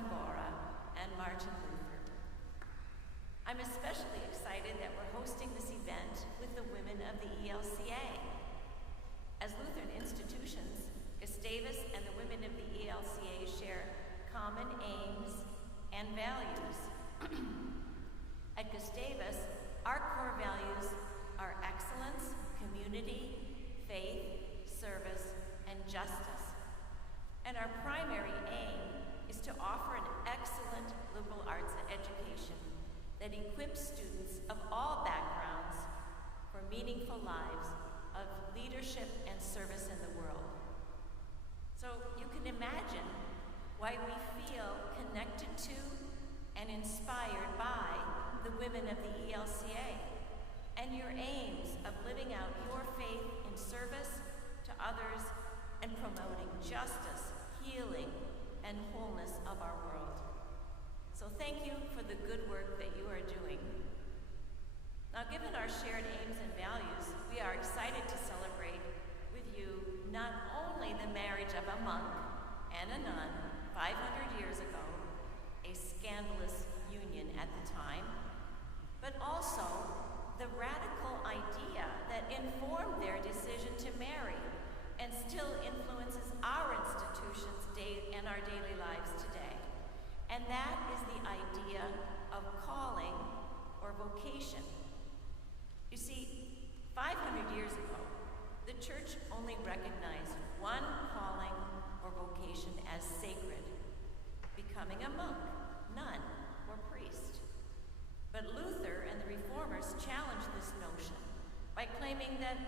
von Bora and Martin Luther. I'm especially excited that we're hosting this event with the women of the ELCA. As Lutheran institutions, Gustavus and the women of the ELCA share common aims and values. At Gustavus, our core values are excellence, community, faith, service, and justice. And our primary aim is to offer an excellent liberal arts education that equips students of all backgrounds for meaningful lives of leadership and service in the world. So you can imagine why we feel connected to and inspired by the women of the ELCA and your aims of living out your faith in service to others and promoting justice, healing, and wholeness of our world. So thank you for the good work that you are doing. Now, given our shared aims and values, we are excited to celebrate with you not only the marriage of a monk and a nun 500 years ago, a scandalous union at the time, but also the radical idea that informed their decision to marry and still influences our institutions and our daily lives today. And that is the idea of calling or vocation. You see, 500 years ago, the church only recognized one calling or vocation as sacred, becoming a monk, nun, or priest. But Luther and the Reformers challenged this notion by claiming that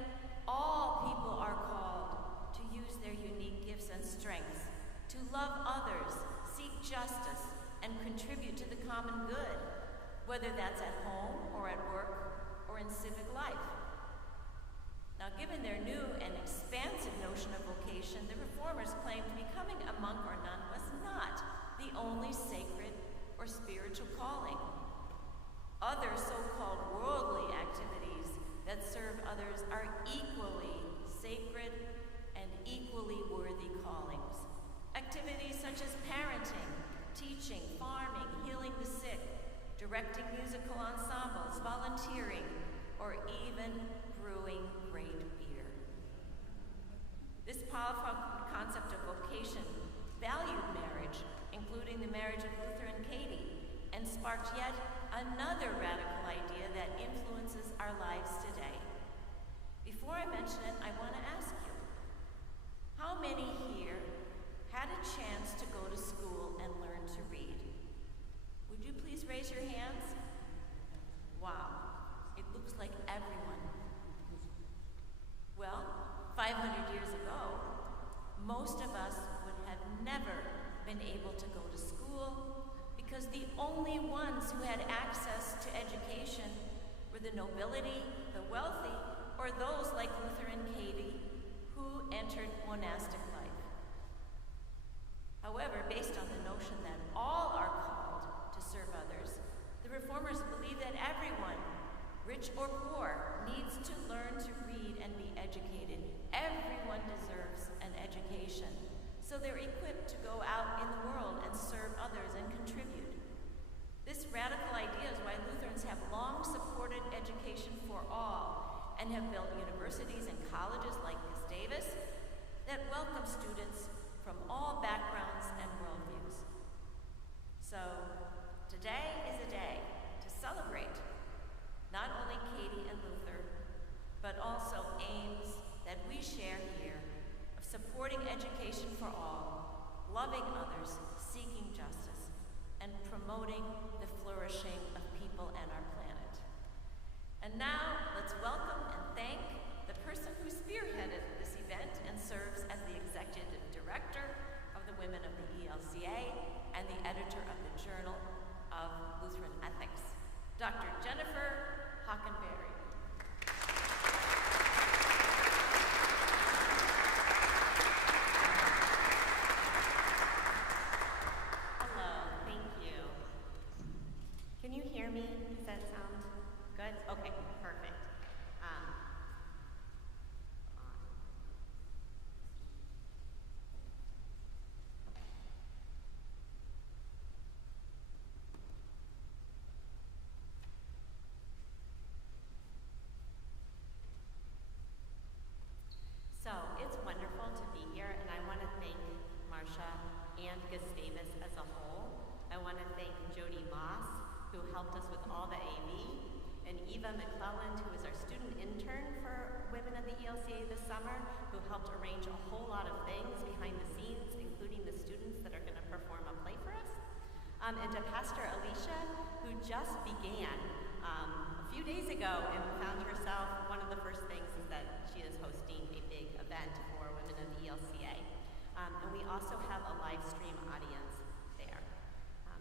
all people are called to use their unique gifts and strengths, to love others, seek justice, and contribute to the common good, whether that's at home or at work or in civic life. Now, given their new and expansive notion of vocation, the Reformers claimed becoming a monk or nun was not the only sacred or spiritual calling. Other so-called worldly activities that serve others are equally sacred and equally worthy callings. Activities such as parenting, teaching, farming, healing the sick, directing musical ensembles, volunteering, or even brewing great beer. This powerful concept of vocation valued marriage, including the marriage of Luther and Katie, and sparked yet another radical idea that influences our lives today. Before I mention it, I want to ask you, how many here had a chance to go to school and learn to read? Would you please raise your hands? Wow, it looks like everyone. Well, 500 years ago, most of us would have never been able to go to school because the only ones who had access to education were the nobility, the wealthy, or those like Luther and Katie who entered monastic life. However, based on the notion that all are called to serve others, the Reformers believe that everyone, rich or poor, needs to learn to read and be educated. Everyone deserves an education, so they're equipped to go out in the world and serve others and contribute. This radical idea is why Lutherans have long supported education for all and have built universities and colleges like Gustavus that welcome students from all backgrounds and worldviews. So, today is a day to celebrate not only Katie and Luther, but also aims that we share here of supporting education for all, loving others, seeking justice, and promoting the flourishing of people and our planet. And now, let's welcome and thank the person who spearheaded this event and serves as the executive director of the Women of the ELCA and the editor of the Journal of Lutheran Ethics, Dr. Jennifer Hockenberry. Hello, thank you. Can you hear me? Does that sound good? Okay, perfect. who helped us with all the AV, and Eva McClelland, who is our student intern for Women of the ELCA this summer, who helped arrange a whole lot of things behind the scenes, including the students that are going to perform a play for us. And to Pastor Alicia, who just began a few days ago and found herself, one of the first things is that she is hosting a big event for Women of the ELCA. And we also have a live stream audience there.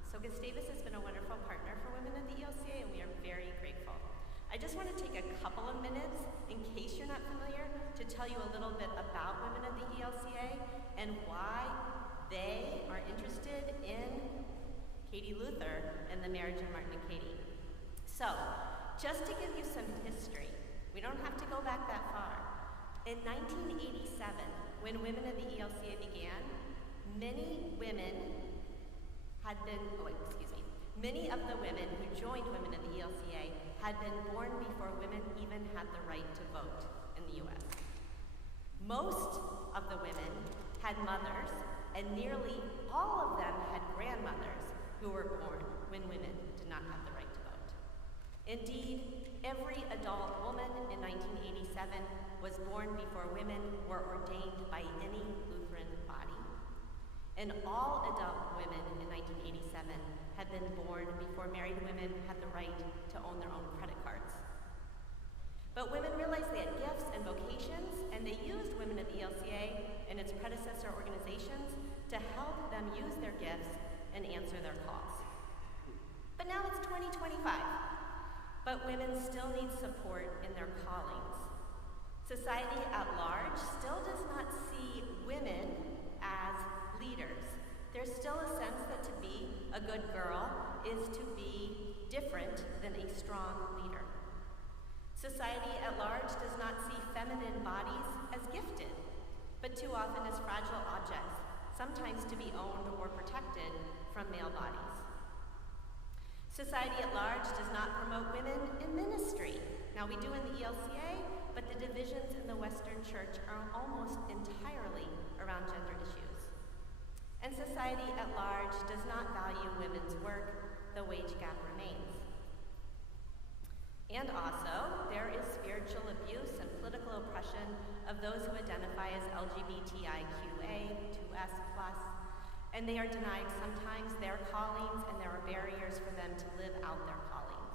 So Gustavus has been a wonderful partner for Women of the ELCA, and we are very grateful. I just want to take a couple of minutes, in case you're not familiar, to tell you a little bit about Women of the ELCA and why they are interested in Katie Luther and the marriage of Martin and Katie. So, just to give you some history, we don't have to go back that far. In 1987, when Women of the ELCA began, many of the women who joined Women of the ELCA had been born before women even had the right to vote in the U.S. Most of the women had mothers, and nearly all of them had grandmothers who were born when women did not have the right to vote. Indeed, every adult woman in 1987 was born before women were ordained by any Lutheran body, and all adult women in 1987 had been born before married women had the right to own their own credit cards. But women realized they had gifts and vocations, and they used Women of the ELCA and its predecessor organizations to help them use their gifts and answer their calls. But now it's 2025, but women still need support in their callings. Society at large still does not see women as leaders. There's still a sense that to be a good girl is to be different than a strong leader. Society at large does not see feminine bodies as gifted, but too often as fragile objects, sometimes to be owned or protected from male bodies. Society at large does not promote women in ministry. Now we do in the ELCA, but the divisions in the Western Church are almost entirely around gender issues. And society at large does not value women's work. The wage gap remains. And also, there is spiritual abuse and political oppression of those who identify as LGBTIQA2S+, and they are denied sometimes their callings, and there are barriers for them to live out their callings.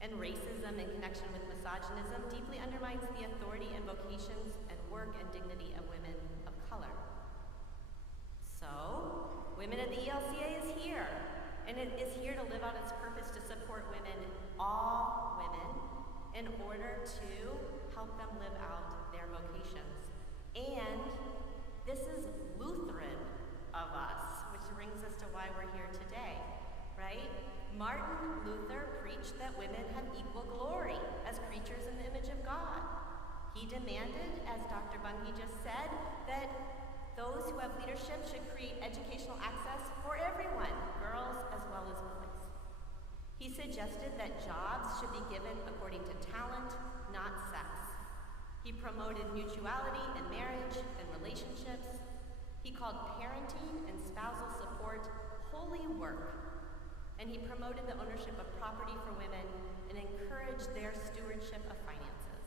And racism in connection with misogynism deeply undermines the authority and vocations and work and dignity of women of color. So, Women of the ELCA is here, and it is here to live out its purpose to support women, all women, in order to help them live out their vocations. And this is Lutheran of us, which brings us to why we're here today, right? Martin Luther preached that women have equal glory as creatures in the image of God. He demanded, as Dr. Bunge just said, that those who have leadership should create educational access for everyone, girls as well as boys. He suggested that jobs should be given according to talent, not sex. He promoted mutuality in marriage and relationships. He called parenting and spousal support holy work. And he promoted the ownership of property for women and encouraged their stewardship of finances.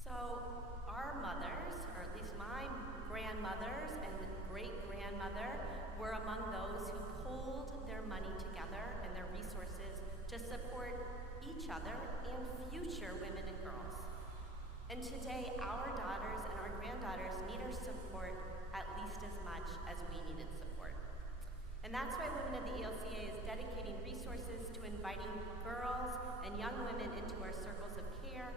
So our mothers, or at least my grandmothers and great-grandmother, were among those who pooled their money together and their resources to support each other and future women and girls. And today, our daughters and our granddaughters need our support at least as much as we needed support. And that's why Women of the ELCA is dedicating resources to inviting girls and young women into our circles of care.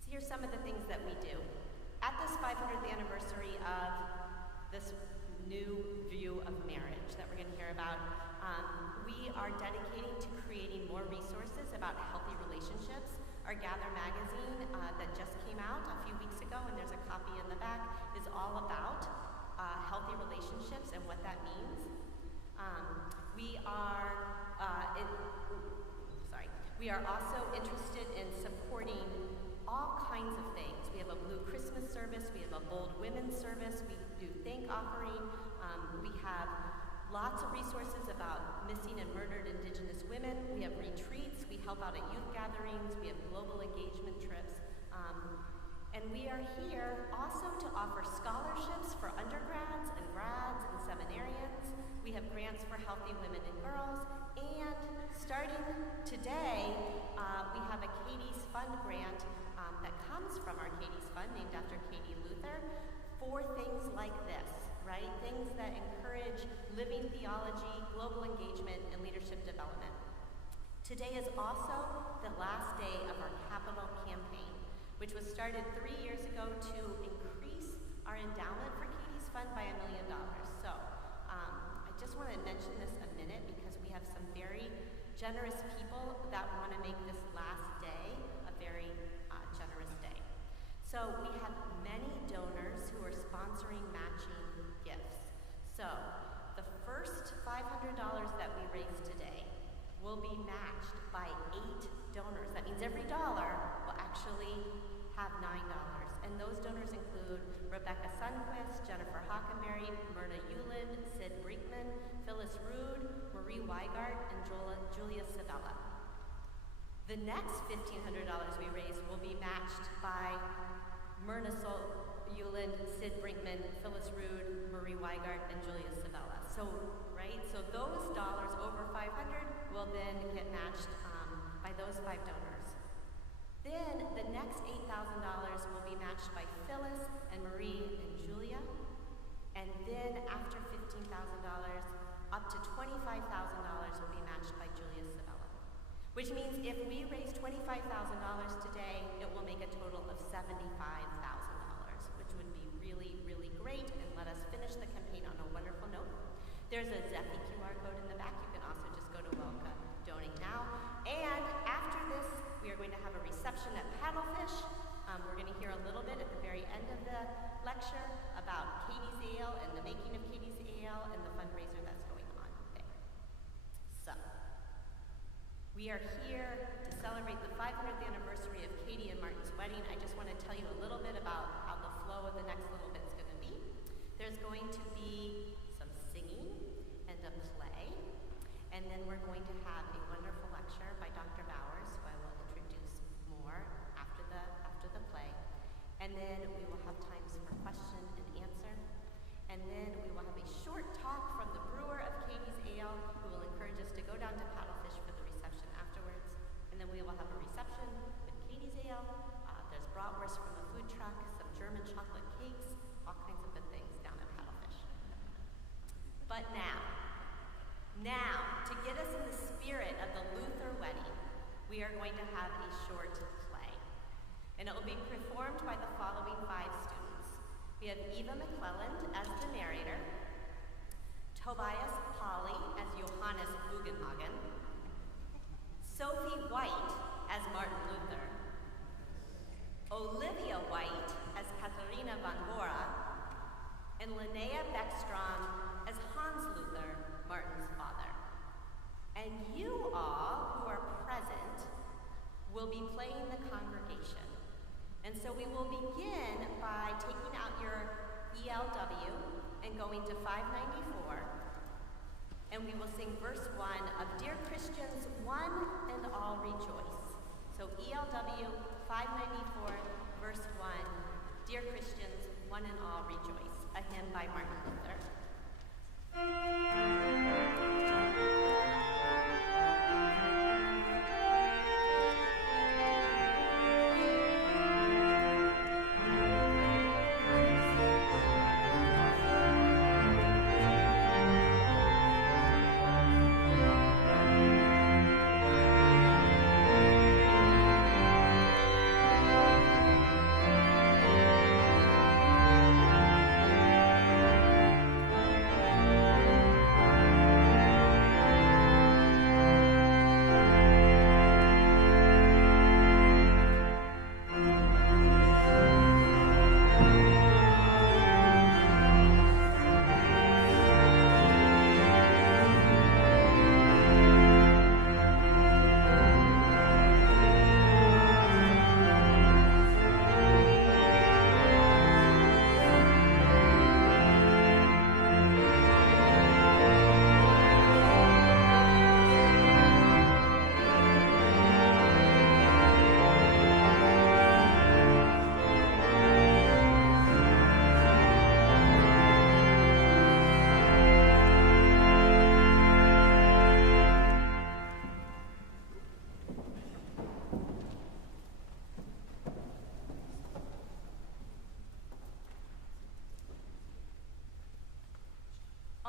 So here's some of the things that we do. At this 500th anniversary of this new view of marriage that we're going to hear about, we are dedicating to creating more resources about healthy relationships. Our Gather magazine that just came out a few weeks ago, and there's a copy in the back, is all about healthy relationships and what that means. We are also interested in supporting all kinds of things. We have a Blue Christmas service, we have a Bold Women's service, we do thank offering, we have Lots of resources about missing and murdered Indigenous women. We have retreats, we help out at youth gatherings, we have global engagement trips. And we are here also to offer scholarships for undergrads and grads and seminarians. We have grants for healthy women and girls. And starting today, we have a Katie's Fund grant that comes from our Katie's Fund, named after Katie Luther, for things like this, right? Things that encourage living theology, global engagement, and leadership development. Today is also the last day of our capital campaign, which was started 3 years ago to increase our endowment for Katie's Fund by $1 million. So I just want to mention this a minute because we have some very generous people that want to make this last day a very generous day. So we have many donors who are sponsoring matching gifts. So the first $500 that we raise today will be matched by 8 donors. That means every dollar will actually have $9. And those donors include Rebecca Sundquist, Jennifer Hockenberry, Myrna Euland, Sid Brinkman, Phyllis Rude, Marie Weigart, and Julia Sabella. The next $1,500 we raise will be matched by Myrna Euland, Sid Brinkman, Phyllis Rude, Marie Weigart, and Julia Sabella. So, right, so those dollars over 500 will then get matched by those 5 donors. Then the next $8,000 will be matched by Phyllis and Marie and Julia. And then after $15,000, up to $25,000 will be matched by Julia Sabella. Which means if we raise $25,000 today, it will make a total of $75,000, which would be really, really great and let us finish the campaign on a wonderful note. There's a Zephy QR code in the back. You can also just go to ELCA, donate now. And after this, we are going to have a reception at Paddlefish. We're going to hear a little bit at the very end of the lecture about Katie's Ale and the making of Katie's Ale and the fundraiser that's going on there. So, we are here to celebrate the 500th anniversary of Katie and Martin's wedding. I just want to tell you a little bit about how the flow of the next little bit is going to be. There's going to be some singing and a play, and then we're going to have a wonderful lecture by Dr. Bowers, who I will introduce more after the play. And then we will have times for question and answer. And then we will have a short talk from the brewer of Katie's Ale, who will encourage us to go down to Paddlefish for the reception afterwards. And then we will have a reception with Katie's Ale. There's bratwurst from a food truck, some German chocolate cakes, all kinds of good things down at Paddlefish. But now, to get us in the spirit of the Luther wedding, we are going to have a short play. And it will be performed by the following 5 students. We have Eva McClelland as the narrator, Tobias Polly as Johannes Bugenhagen, Sophie White as Martin Luther, Olivia White as Katharina von Bora, and Linnea Beckstrom as Hans Luther, Martin's father. And you all who are present will be playing the congregation. And so we will begin by taking out your ELW and going to 594. And we will sing verse 1 of Dear Christians, One and All Rejoice. So ELW 594, verse 1, Dear Christians, One and All Rejoice, a hymn by Martin Luther.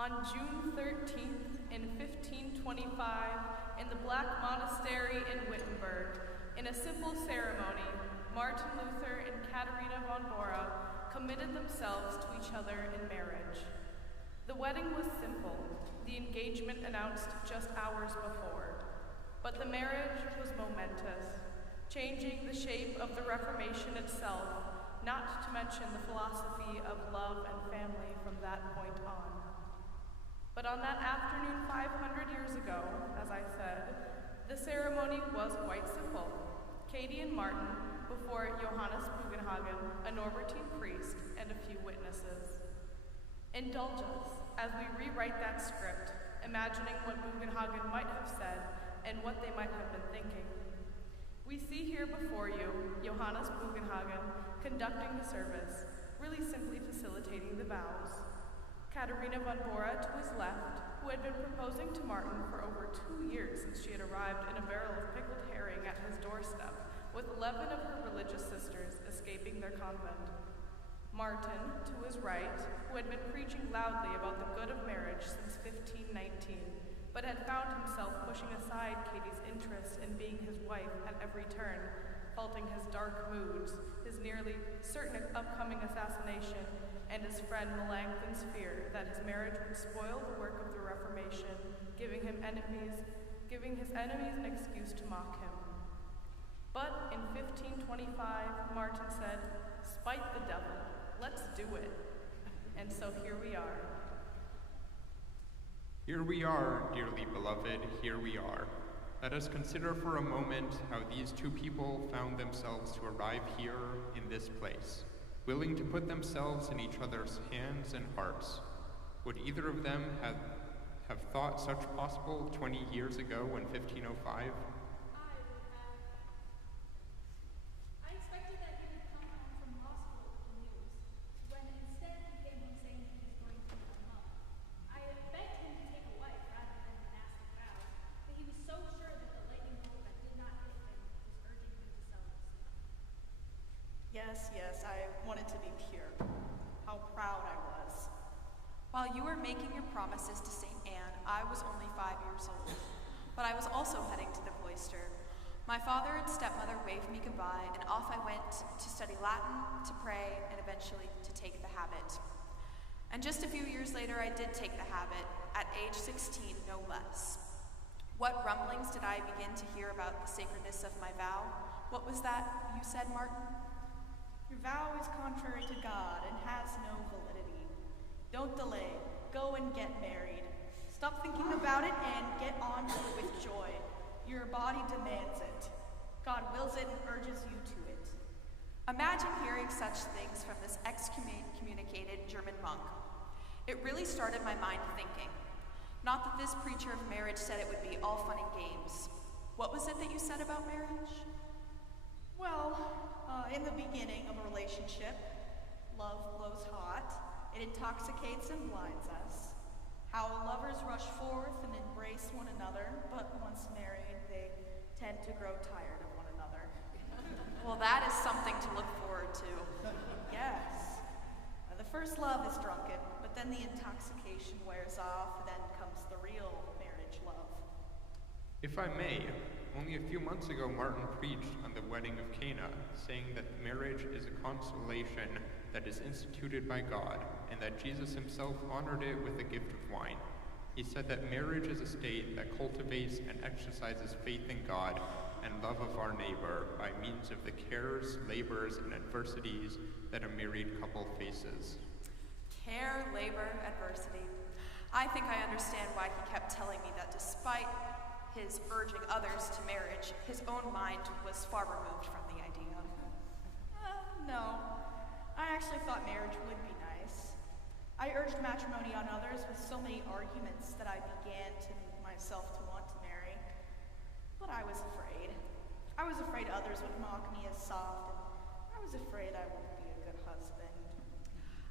On June 13th in 1525, in the Black Monastery in Wittenberg, in a simple ceremony, Martin Luther and Katharina von Bora committed themselves to each other in marriage. The wedding was simple, the engagement announced just hours before, but the marriage was momentous, changing the shape of the Reformation itself, not to mention the philosophy of love and family from that point on. But on that afternoon 500 years ago, as I said, the ceremony was quite simple. Katie and Martin before Johannes Bugenhagen, a Norbertine priest, and a few witnesses. Indulge us as we rewrite that script, imagining what Bugenhagen might have said and what they might have been thinking. We see here before you Johannes Bugenhagen conducting the service, really simply facilitating the vows. Katharina von Bora to his left, who had been proposing to Martin for over 2 years since she had arrived in a barrel of pickled herring at his doorstep, with 11 of her religious sisters escaping their convent. Martin, to his right, who had been preaching loudly about the good of marriage since 1519, but had found himself pushing aside Katie's interest in being his wife at every turn, faulting his dark moods, his nearly certain upcoming assassination, and his friend Melanchthon's fear that his marriage would spoil the work of the Reformation, giving his enemies an excuse to mock him. But in 1525, Martin said, "Spite the devil, let's do it." And so here we are. Here we are, dearly beloved, here we are. Let us consider for a moment how these two people found themselves to arrive here in this place, willing to put themselves in each other's hands and hearts. Would either of them have thought such possible 20 years ago in 1505? I expected that he would come home from law school with the news, when instead he came home saying he was going to become monk. I begged him to take a wife rather than monastic vows, but he was so sure that the lightning bolt that did not hit him was urging him to celibacy. Yes, I wanted to be pure. How proud I was. While you were making your promises to St. Anne, I was only 5 years old, but I was also heading to the cloister. My father and stepmother waved me goodbye, and off I went to study Latin, to pray, and eventually to take the habit. And just a few years later, I did take the habit, at age 16, no less. What rumblings did I begin to hear about the sacredness of my vow? What was that you said, Martin? Your vow is contrary to God and has no validity. Don't delay. Go and get married. Stop thinking about it and get on with joy. Your body demands it. God wills it and urges you to it. Imagine hearing such things from this excommunicated German monk. It really started my mind thinking. Not that this preacher of marriage said it would be all fun and games. What was it that you said about marriage? Well, in the beginning of a relationship, love blows hot. It intoxicates and blinds us. How lovers rush forth and embrace one another, but once married, they tend to grow tired of one another. Well, that is something to look forward to. Yes. The first love is drunken, but then the intoxication wears off, then comes the real marriage love. If I may, only a few months ago Martin preached on the wedding of Cana, saying that marriage is a consolation that is instituted by God, and that Jesus himself honored it with a gift of wine. He said that marriage is a state that cultivates and exercises faith in God and love of our neighbor by means of the cares, labors, and adversities that a married couple faces. Care, labor, adversity. I think I understand why he kept telling me that despite his urging others to marriage, his own mind was far removed from the idea. No. I actually thought marriage would be nice. I urged matrimony on others with so many arguments that I began to myself to want to marry. But I was afraid. I was afraid others would mock me as soft, and I was afraid I wouldn't be a good husband.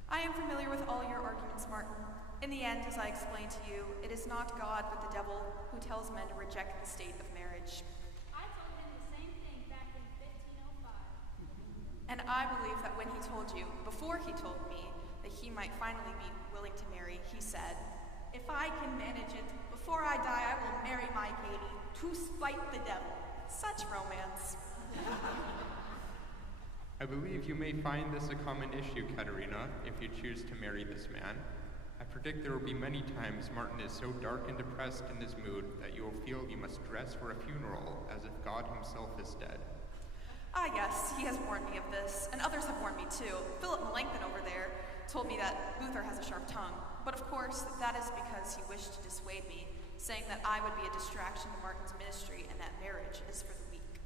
I am familiar with all your arguments, Martin. In the end, as I explained to you, it is not God but the devil who tells men to reject the state of marriage. I told him the same thing back in 1505. And I believe that when he told you, before he told me, that he might finally be willing to marry, he said, If I can manage it, before I die, I will marry my Katie to spite the devil. Such romance. I believe you may find this a common issue, Katerina, if you choose to marry this man. I predict there will be many times Martin is so dark and depressed in his mood that you will feel you must dress for a funeral as if God himself is dead. Ah, yes, he has warned me of this, and others have warned me too. Philip Melanchthon over there told me that Luther has a sharp tongue, but of course, that is because he wished to dissuade me, saying that I would be a distraction to Martin's ministry and that marriage is for the weak.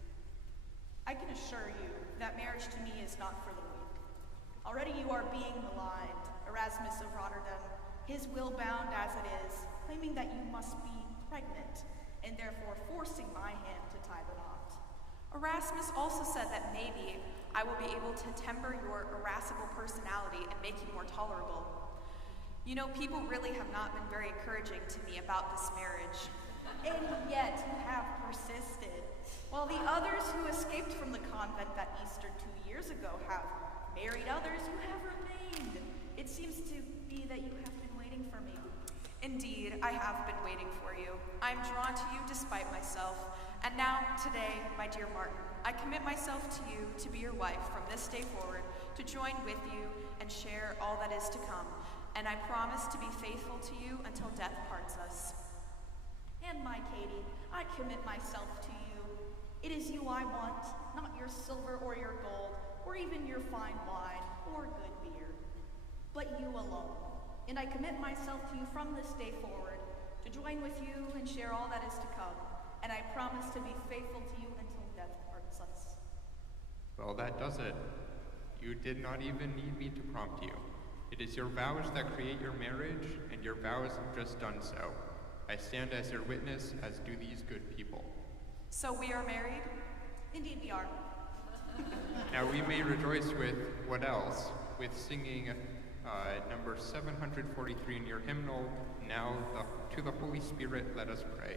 I can assure you that marriage to me is not for the weak. Already you are being maligned, Erasmus of Rotterdam, his will bound as it is, claiming that you must be pregnant, and therefore forcing my hand to tie the knot. Erasmus also said that maybe I will be able to temper your irascible personality and make you more tolerable. You know, people really have not been very encouraging to me about this marriage. And yet you have persisted, while the others who escaped from the convent that Easter 2 years ago have married others who have remained. It seems to be that you have been waiting for me. Indeed, I have been waiting for you. I am drawn to you despite myself. And now, today, my dear Martin, I commit myself to you to be your wife from this day forward, to join with you and share all that is to come. And I promise to be faithful to you until death parts us. And my Katie, I commit myself to you. It is you I want, not your silver or your gold, or even your fine wine or good beer, but you alone. And I commit myself to you from this day forward, to join with you and share all that is to come. And I promise to be faithful to you until death parts us. Well, that does it. You did not even need me to prompt you. It is your vows that create your marriage, and your vows have just done so. I stand as your witness, as do these good people. So we are married? Indeed we are. Now we may rejoice with what else? With singing number 743 in your hymnal, Now to the Holy Spirit let us pray.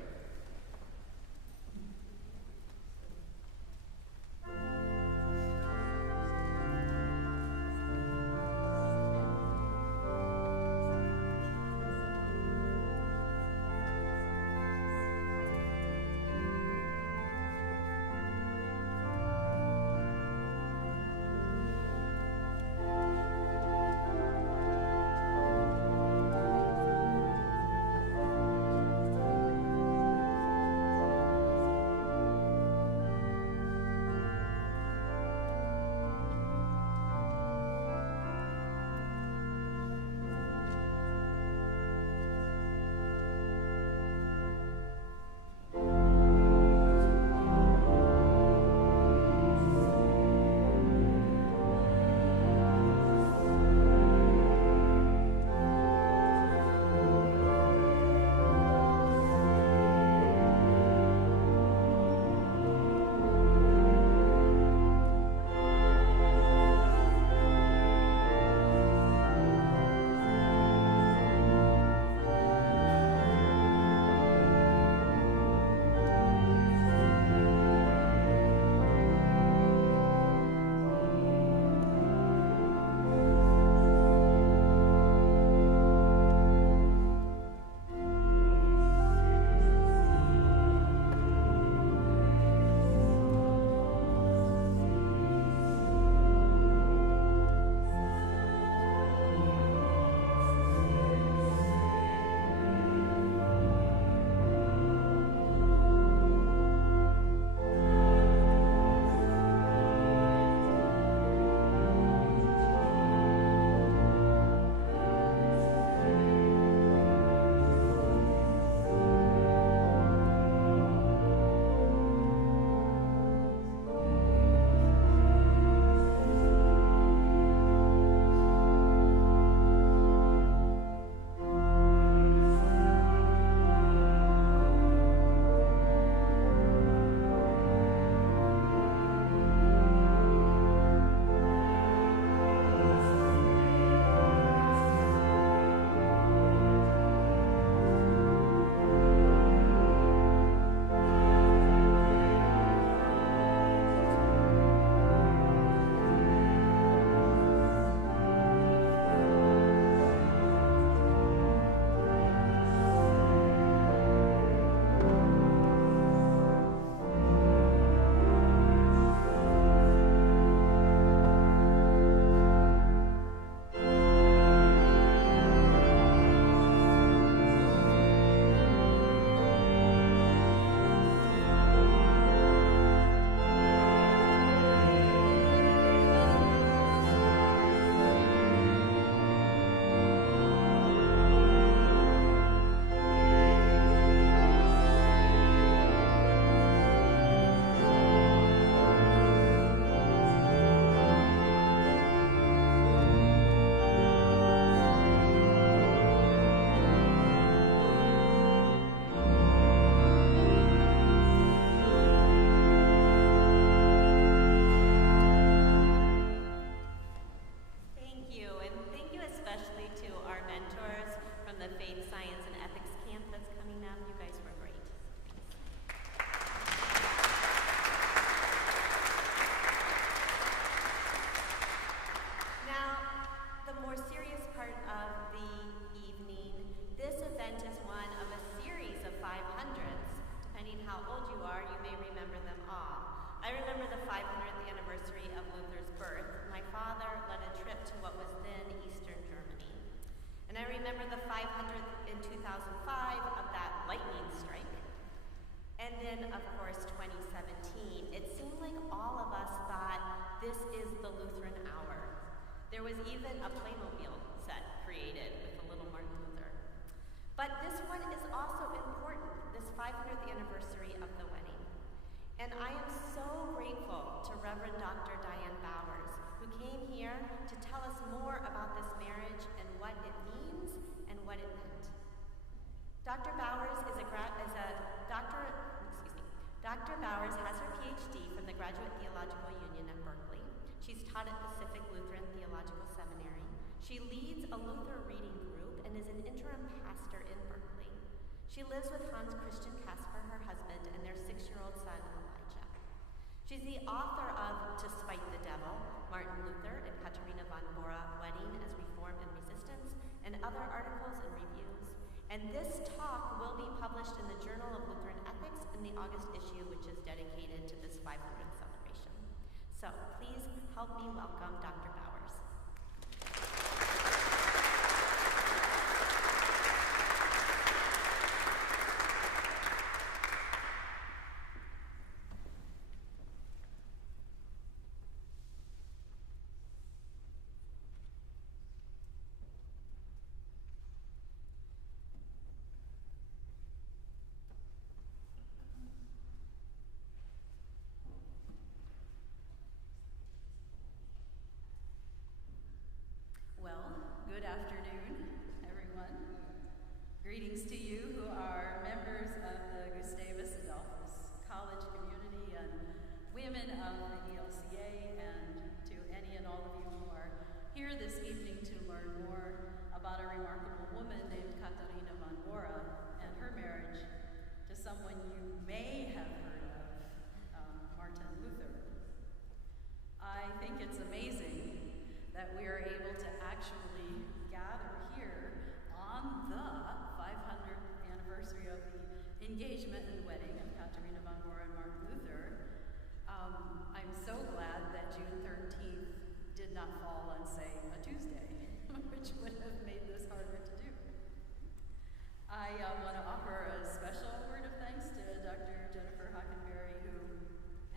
500th anniversary of Luther's birth, my father led a trip to what was then Eastern Germany. And I remember the 500th in 2005 of that lightning strike. And then, of course, 2017. It seemed like all of us thought this is the Lutheran hour. There was even a Playmobil set created with a little Martin Luther. But this one is also important, this 500th anniversary of the wedding. And I am so grateful to Reverend Dr. Diane Bowers, who came here to tell us more about this marriage and what it means and what it meant. Dr. Bowers Dr. Bowers has her PhD from the Graduate Theological Union at Berkeley. She's taught at Pacific Lutheran Theological Seminary. She leads a Luther reading group and is an interim pastor in Berkeley. She lives with Hans Christian Casper, her husband, and their 6-year-old son, Elijah. She's the author of To Spite the Devil, Martin Luther and Katerina von Bora, Wedding as Reform and Resistance, and other articles and reviews. And this talk will be published in the Journal of Lutheran Ethics in the August issue, which is dedicated to this 500th celebration. So please help me welcome Dr. Bowers. Good afternoon, everyone. Greetings to you who are members of the Gustavus Adolphus College community and women of the ELCA, and to any and all of you who are here this evening to learn more about a remarkable woman named Katerina von Bora and her marriage to someone you may have heard of, Martin Luther. I think it's amazing that we are able to actually gather here on the 500th anniversary of the engagement and wedding of Katerina von Bora and Martin Luther. I'm so glad that June 13th did not fall on, say, a Tuesday, which would have made this harder to do. I want to offer a special word of thanks to Dr. Jennifer Hockenberry, who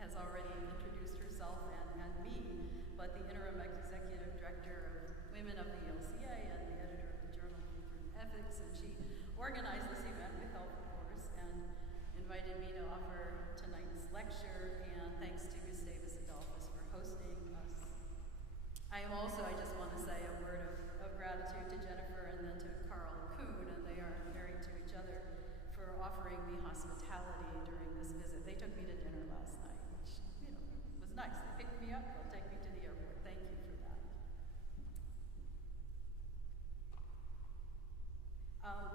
has already introduced herself and me, but the interim executive director of Women of the ELCA and the editor of the Journal of Lutheran Ethics, and she organized this event with help, of course, and invited me to offer tonight's lecture, and thanks to Gustavus Adolphus for hosting us. I just want to say a word of gratitude to Jennifer and then to Carl Kuhn, and they are married to each other, for offering me hospitality during this visit. They took me to dinner last night, which, was nice. They picked me up, they'll take me to the airport. Thank you for that.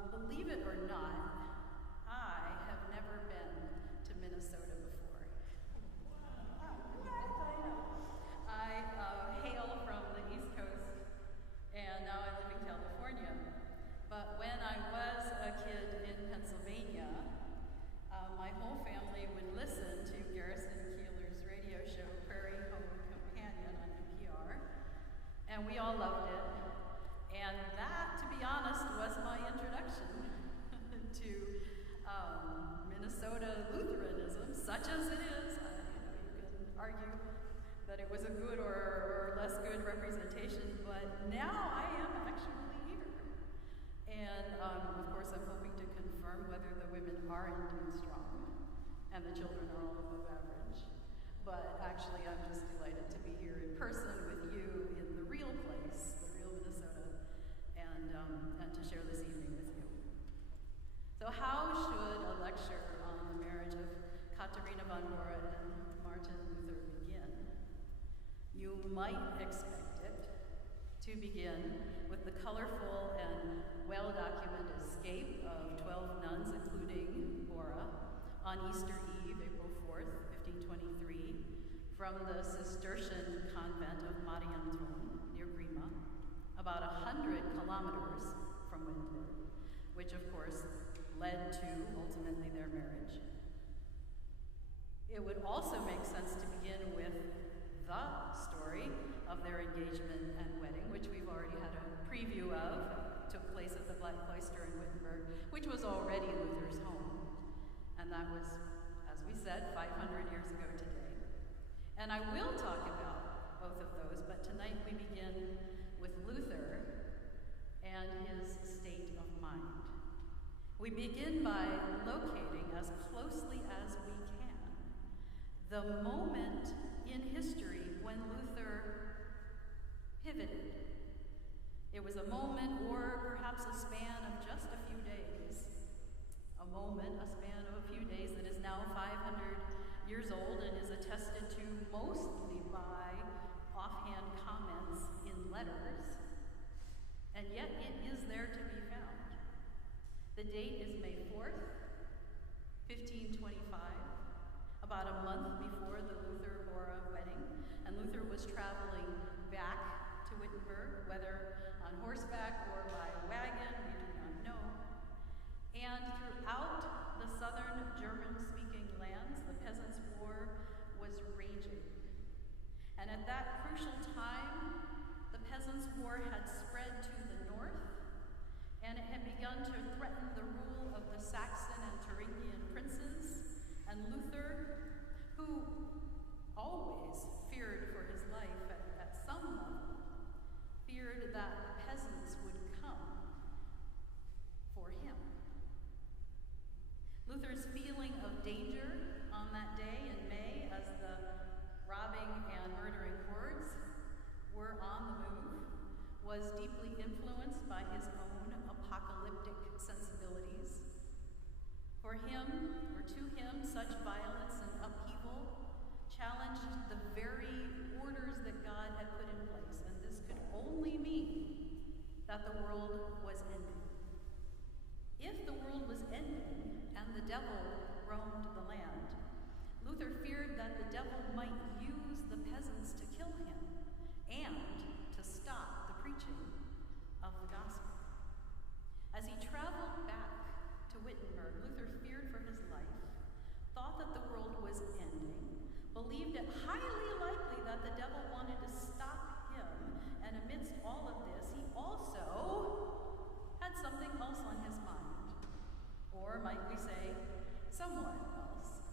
Believe it or not, I have never been to Minnesota before. I hail from the East Coast, and now I live in California. But when I was a kid in Pennsylvania, my whole family would listen to Garrison Keillor's radio show, Prairie Home Companion, on NPR, and we all loved it. And that, to be honest, was my introduction to Minnesota Lutheranism, such as it is. You can argue that it was a good or less good representation, but now I am actually here. And of course, I'm hoping to confirm whether the women are indeed strong and the children are all above average. But actually, I'm just delighted to be here in person with you in the real place, the real Minnesota, and to share this evening with you. So how should a lecture on the marriage of Katerina von Bora and Martin Luther begin? You might expect it to begin with the colorful and well-documented escape of 12 nuns, including Bora, on Easter Eve, April 4th, 1523, from the Cistercian convent of Marienthron near Grima, about 100 kilometers from Wittenberg, which of course led to ultimately their marriage. It would also make sense to begin with cloister in Wittenberg, which was already Luther's home. And that was, as we said, 500 years ago today. And I will talk about both of those, but tonight we begin with Luther and his state of mind. We begin by locating as closely as we can the moment in history when Luther pivoted. It was a moment, or perhaps a span of just a few days. A moment, a span of a few days that is now 500 years old and is attested to mostly by offhand comments in letters, and yet it is there to be found. The date is May 4th, 1525, about a month before the Luther-Bora wedding, and Luther was traveling back to Wittenberg, whether on horseback or by wagon, we do not know. And throughout the southern German-speaking lands, the Peasants' War was raging. And at that crucial time, the Peasants' War had spread to the north, and it had begun to threaten the rule of the Saxon and Thuringian princes, and Luther, who always feared for his life at some level, feared that the peasants would come for him. Luther's feeling of danger on that day in May, as the robbing and murdering hordes were on the move, was deeply influenced by his own apocalyptic sensibilities. For him, or to him, such violence and upheaval challenged the very orders that God had put in place, and this could only mean that the world was ending. If the world was ending and the devil roamed the land, Luther feared that the devil might use the peasants to kill him and to stop the preaching of the gospel. As he traveled back to Wittenberg, Luther feared for his life, thought that the world was ending, believed it highly likely that the devil wanted to stop him, and amidst all of this, he also had something else on his mind. Or might we say, someone else,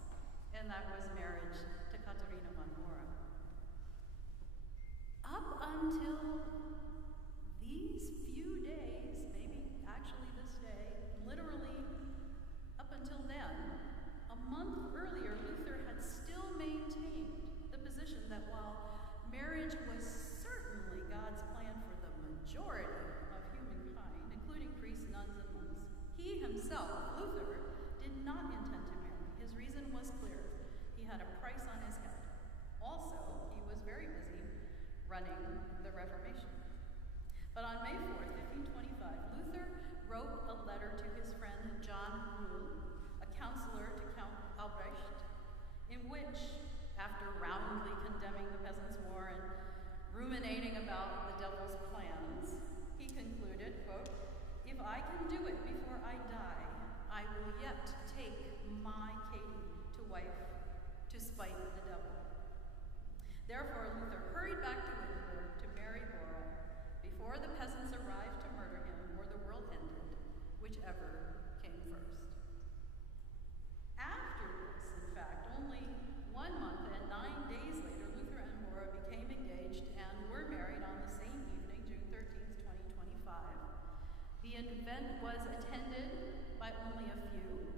and that was marriage to Katharina von Bora. Up until these few days, maybe actually this day, literally up until then, a month earlier, Luther had still maintained the position that while marriage was certainly God's plan for the majority of humankind, including priests, nuns, and monks, he himself, Luther, did not intend to marry. His reason was clear. He had a price on his head. Also, he was very busy running the Reformation. But on May 4th, 1525, Luther wrote a letter to his friend John Rule, a counselor to Count Albrecht, in which, after roundly condemning the Peasants' War and ruminating about the devil's plans, he concluded, quote, "If I can do it before I die, I will yet take my Katie to wife to spite the devil." Therefore, Luther hurried back to Wittenberg to marry Bora before the peasants arrived to murder him or the world ended, whichever came first. After this, in fact, only 1 month and 9 days later, Luther and Bora became engaged and were married on the same evening, June 13th, 2025. The event was attended by only a few.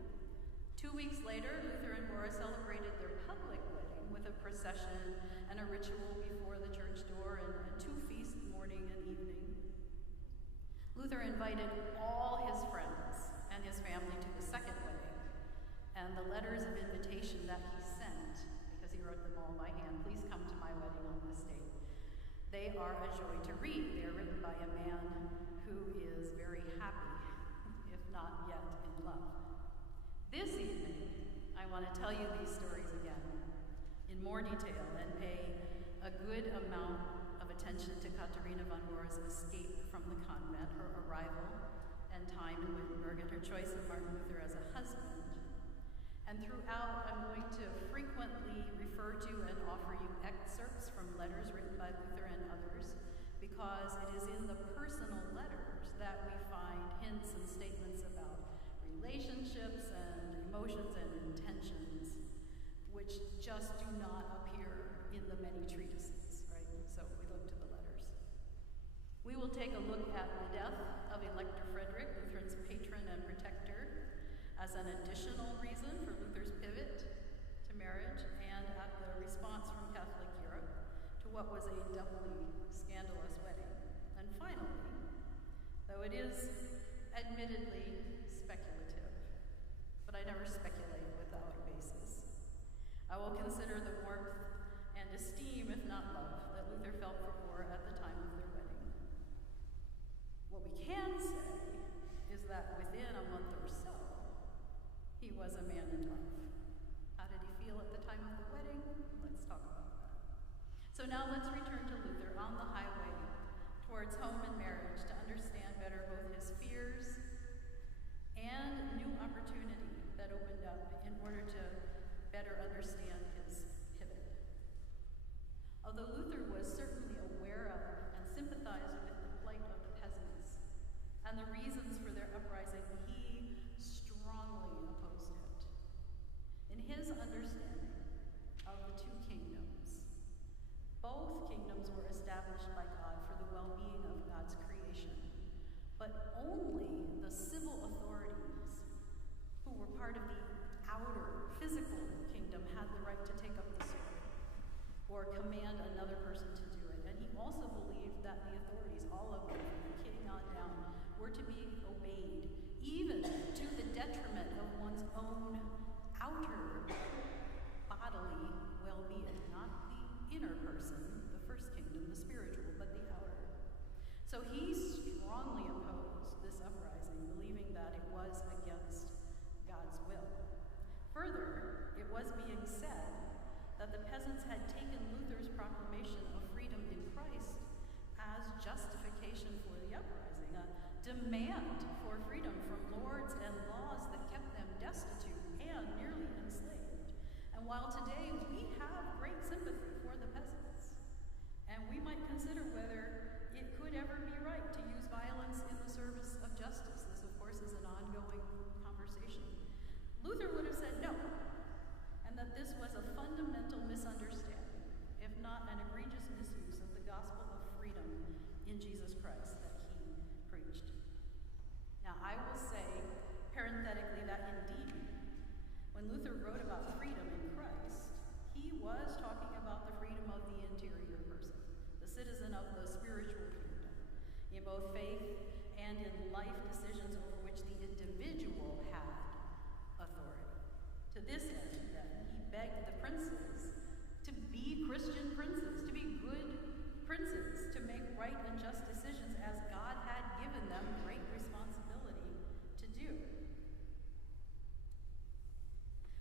2 weeks later, Luther and Bora celebrated their public wedding with a procession and a ritual before the church door and 2 feasts, morning and evening. Luther invited all his friends and his family to the second wedding, and the letters of invitation that he sent, because he wrote them all by hand, "Please come to my wedding on this date." They are a joy to read. They are written by a man who is very happy, if not yet in love. This evening, I want to tell you these stories again in more detail and pay a good amount of attention to Katharina von Bora's escape from the convent, her arrival and time in Wittenberg, and her choice of Martin Luther as a husband. And throughout, I'm going to frequently refer to and offer you excerpts from letters written by Luther and others, because it is in the personal letters that we find hints and statements about relationships and emotions and intentions, which just do not appear in the many treatises, right? So we look to the letters. We will take a look at the death of Elector Frederick, Luther's patron and protector, as an additional reason for Luther's pivot to marriage, and at the response from Catholic Europe to what was a doubly scandalous wedding. And finally, though it is admittedly speculative, but I never speculate without a basis, I will consider the warmth and esteem, if not love, that Luther felt for Bora at the time of their wedding. What we can say is that within a month or so, he was a man in love. How did he feel at the time of the wedding? Let's talk about that. So now let's return to Luther on the highway towards home and marriage to understand better both his fears and new opportunity that opened up in order to better understand his pivot. Although Luther was certainly aware of and sympathized with the plight of the peasants and the reasons for their uprising, he strongly opposed it. In his understanding of the two kingdoms, both kingdoms were established by God for the well-being of God's creation, but only the civil authorities who were part of the outer physical kingdom had the right to take up the sword or command another person to do it. And he also believed that the authorities, all of them, from the king on down, were to be obeyed, even to the detriment of one's own outer bodily well-being, not the inner person, the first kingdom, the spiritual, but the outer. So he strongly opposed this uprising, believing that it was against God's will. Further, it was being said that the peasants had taken Luther's proclamation of freedom in Christ as justification for the uprising, a demand for freedom from lords and laws that kept them destitute and nearly enslaved. And while today we have great sympathy for the peasants, and we might consider whether it could ever be right to use violence in the service of justice, this of course is an ongoing conversation, Luther would have said no, and that this was a fundamental misunderstanding, if not an egregious misuse of the gospel of freedom in Jesus Christ that he preached. Now, I will say, parenthetically, that indeed, when Luther wrote about freedom in Christ, he was talking about the freedom of the interior person, the citizen of the spiritual kingdom, in both faith and in life decisions over which the individual had authority. To this end, then, he begged the princes to be Christian princes, to be good princes, to make right and just decisions as God had given them great responsibility to do.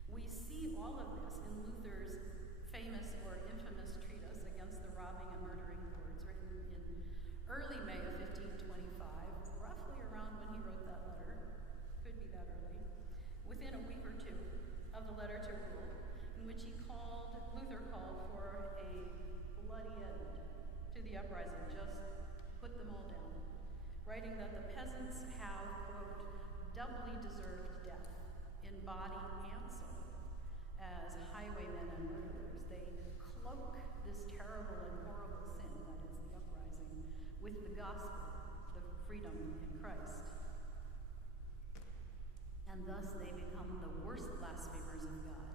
We see all of this in Luther's famous or infamous treatise against the robbing and murdering lords, written in early May of 1525, roughly around when he wrote that letter, could be that early, within a week or two of the letter to rule, in which Luther called for a bloody end to the uprising, just put them all down, writing that the peasants have, quote, doubly deserved death in body and soul as highwaymen and murderers. They cloak this terrible and horrible sin, that is the uprising, with the gospel, the freedom in Christ. And thus they become the worst blasphemers of God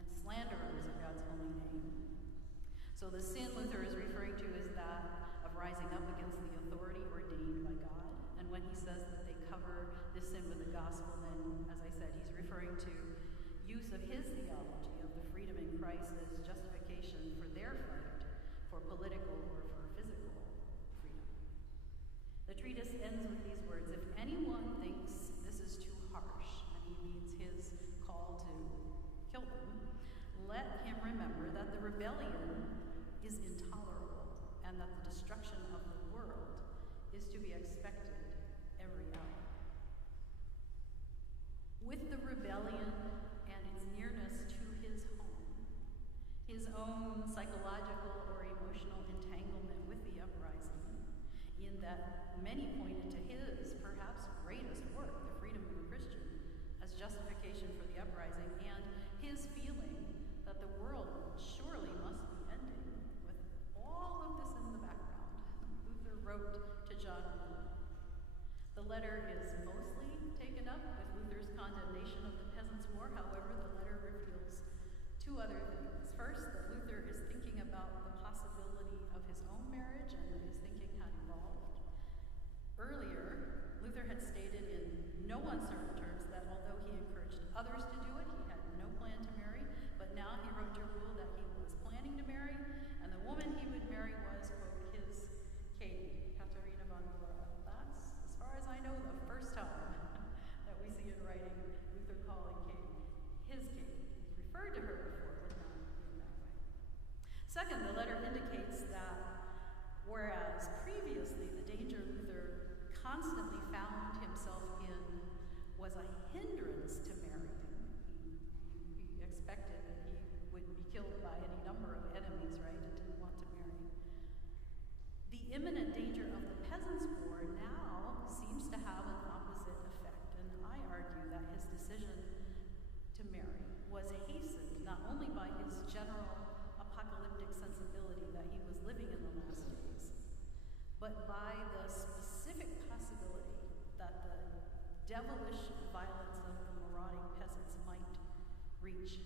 and slanderers of God's holy name. So the sin Luther is referring to is that of rising up against the authority ordained by God. And when he says that they cover this sin with the gospel, then, as I said, he's referring to use of his theology of the freedom in Christ as justification for their fight for political or for physical freedom. The treatise ends with these words: if anyone thinks this is too harsh, and he means his call to kill them, let him remember that the rebellion is intolerable, and that the destruction of the world is to be expected every hour. With the rebellion and its nearness to his home, his own psychological or emotional entanglement with the uprising, in that many pointed to his perhaps greatest work, the freedom of a Christian, as justification for the uprising, and his feeling that the world surely must be ending. With all of this in the background, Luther wrote to John Rule. The letter is mostly taken up with Luther's condemnation of the Peasants' War. However, the letter reveals two other things. First, that Luther is thinking about the possibility of his own marriage and that his thinking had evolved. Earlier, Luther had stated in no uncertain terms that although he encouraged others to do it, he had no plan to marry, but now he wrote to Rule that he was planning to marry, and the woman he would marry was, quote, his Katie, Katharina von Bora. That's, as far as I know, the first time that we see in writing Luther calling Katie his Katie. He's referred to her before, but not in that way. Second, the letter indicates that whereas previously the danger Luther constantly found himself in was a hindrance to marrying. He expected that he would be killed by any number of enemies, right, and didn't want to marry. The imminent danger of the Peasants' War now seems to have an opposite effect, and I argue that his decision to marry was hastened not only by his general apocalyptic sensibility that he was living in the last days, but by the specific possibility that the devilish violence of the marauding peasants might reach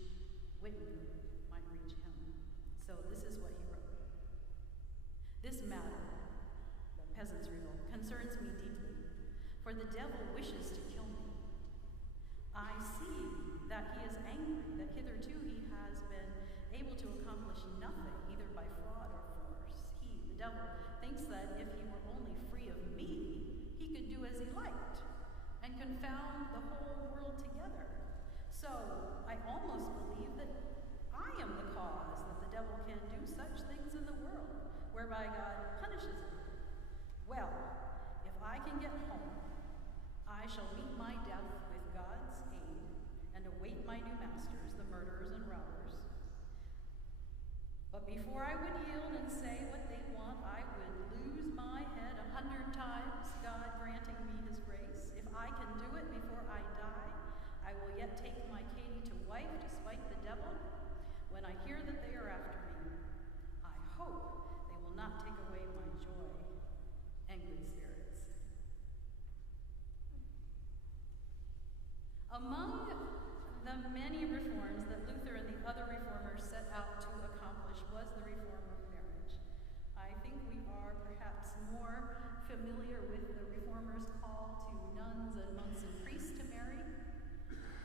Wittenberg, might reach him. So this is what he wrote. This matter, the peasants' revolt, concerns me deeply, for the devil wishes to kill me. I see that he is angry, that hitherto he has been able to accomplish nothing, either by fraud or force. He, the devil, thinks that if he were only free of me, he could do as he liked and confound the whole world together. So I almost believe that I am the cause that the devil can do such things in the world, whereby God punishes him. Well, if I can get home, I shall meet my death with God's aid and await my new masters, the murderers and robbers. But before I would yield and say what they want, I would lose my head 100 times, God granting me his grace. If I can do it before I die, I will yet take my Katie to wife to spite the devil. When I hear that they are after me, I hope they will not take away my joy and good spirits. Among the many reforms that Luther and the other reformers set out to accomplish was the reform of marriage. I think we are perhaps more familiar with the reformers' call to nuns and monks and priests to marry,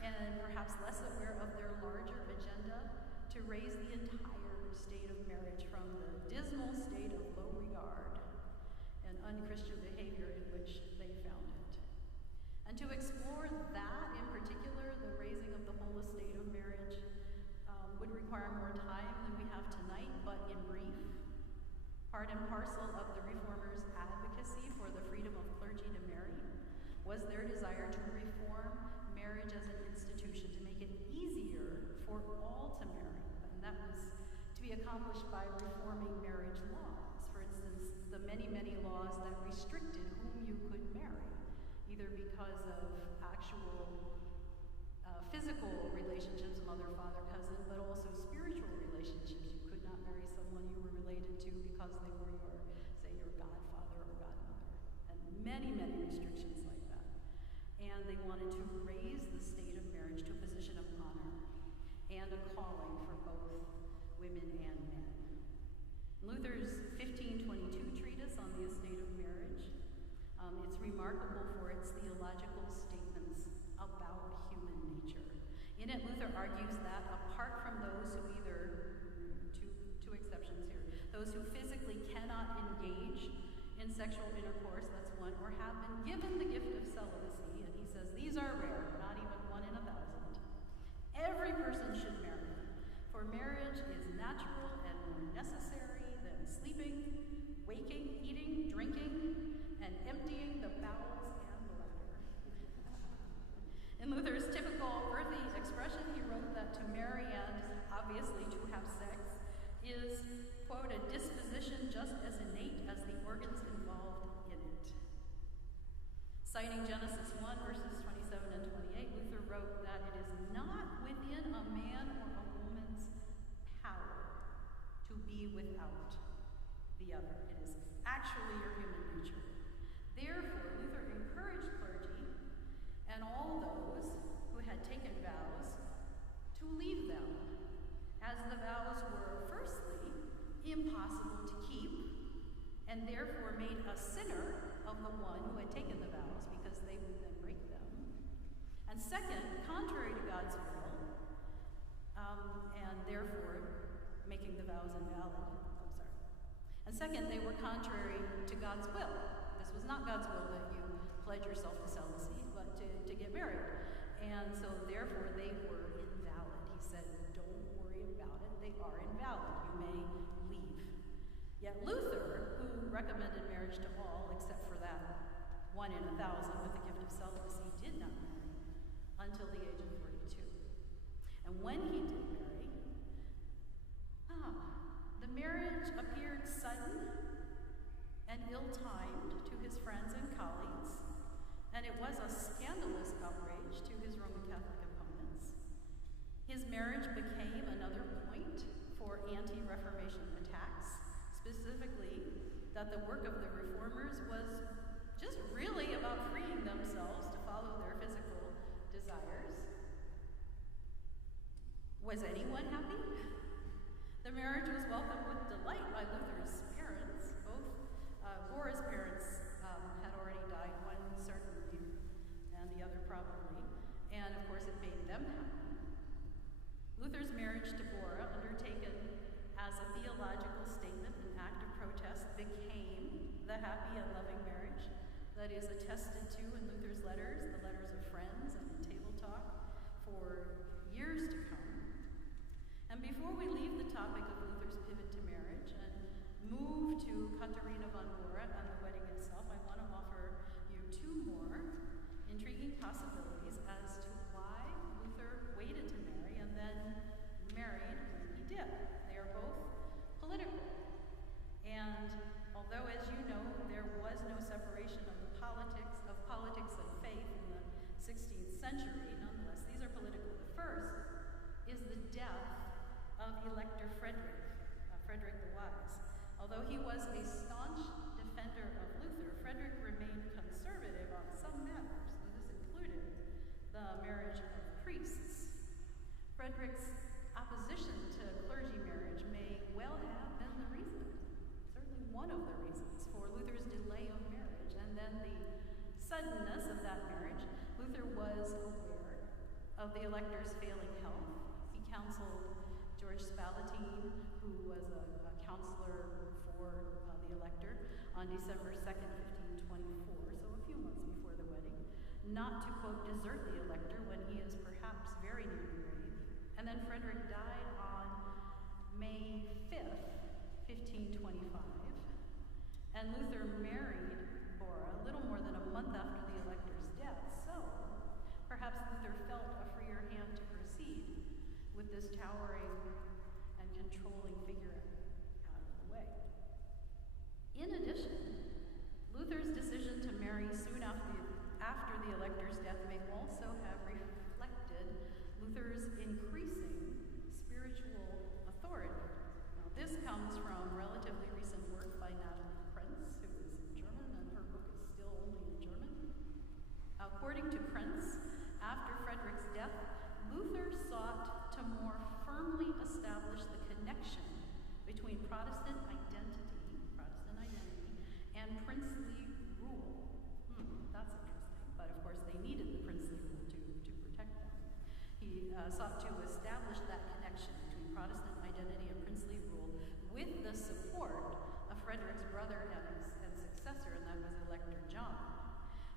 and perhaps less aware of their larger agenda to raise the entire state of marriage from the dismal state of low regard and unchristian behavior in which they found it. And to explore that in particular, the raising of the whole estate of marriage, would require more time than we have tonight, but in brief, part and parcel of the reformers' advocacy for the freedom of clergy to marry was their desire to reform marriage as an institution, to make it easier for all to marry. And that was to be accomplished by reforming marriage laws. For instance, the many, many laws that restricted whom you could marry, either because of actual physical relationships, mother, father, cousin, but also spiritual relationships. You could not marry someone you were related to because they were your, say, your godfather or godmother. And many, many restrictions like that. And they wanted to raise the state of marriage to a position of honor and a calling for both women and men. Luther's 1522 treatise on the estate of marriage, it's remarkable for its theological statements about human nature. In it, Luther argues that apart from those who either, two exceptions here, those who physically cannot engage in sexual intercourse, that's one, or have been given the gift of celibacy, and he says these are rare, not even 1 in 1,000, every person should marry, for marriage is natural and more necessary than sleeping, waking, eating, drinking, and emptying the bowels and bladder. In Luther's typical earthy expression, he wrote that to marry and obviously to have sex is, quote, a disposition just as innate as the organs involved Citing Genesis 1, verses 27 and 28, Luther wrote that it is not within a man or a woman's power to be without the other. It is actually your human nature. Therefore, Luther encouraged clergy and all those who had taken vows to leave them, as the vows were, firstly, impossible to keep, and therefore made a sinner of the one who had taken the vows, because they would then break them. And second, contrary to God's will, and therefore making the vows invalid. And second, they were contrary to God's will. This was not God's will that you pledge yourself to celibacy, but to get married. And so therefore they were invalid. He said, don't worry about it, they are invalid. You may leave. Yet Luther, who recommended marriage to all except for that 1 in 1,000 with the gift of celibacy, did not marry until the age of 42. And when he did marry, the marriage appeared sudden and ill-timed to his friends and colleagues, and it was a scandalous outrage to his Roman Catholic opponents. His marriage became another point for anti-Reformation attacks, specifically that the work of the Reformers was just really about freeing themselves to follow their physical desires. Was anyone happy? The marriage was welcomed with delight by Luther's parents. Both Bora's parents had already died, one certainly, and the other probably, and of course it made them happy. Luther's marriage to Bora, undertaken as a theological statement and act of protest, became the happy and loving marriage that is attested to in Luther's letters, the letters of friends, and in table talk for years to come. And before we leave the topic of Luther's pivot to marriage and move to Katharina von Bora and the wedding itself, I want to offer you 2 more intriguing possibilities as to why Luther waited to marry and then married when he did. They are both political. And although, as you know, there was no separation of politics and faith in the 16th century, nonetheless, these are political. The first is the death of Elector Frederick the Wise. Although he was a staunch defender of Luther, Frederick remained conservative on some matters, and this included the marriage of priests. Frederick's opposition to clergy marriage may well have been the reason, certainly one of the reasons, for Luther's delay of marriage, and then the suddenness of that marriage. Luther was aware of the elector's failing health. He counseled George Spalatin, who was a counselor for the elector, on December 2nd, 1524, so a few months before the wedding, not to, quote, desert the elector when he is perhaps very near the grave. And then Frederick died on May 5th, 1525, and Luther married Bora a little more than a month after the elector's death, so perhaps Luther felt a freer hand to proceed with this towering and controlling figure out of the way. In addition, Luther's decision to marry soon after the elector's death may also have reflected Luther's increasing spiritual authority. Now, this comes from relatively recent work by Natalie Krentz, who is German, and her book is still only in German. According to Krentz, after Frederick's death, Luther sought to more firmly establish the connection between Protestant identity and princely rule. That's interesting, but of course they needed the princely rule to protect them. He sought to establish that connection between Protestant identity and princely rule with the support of Frederick's brother and successor, and that was Elector John.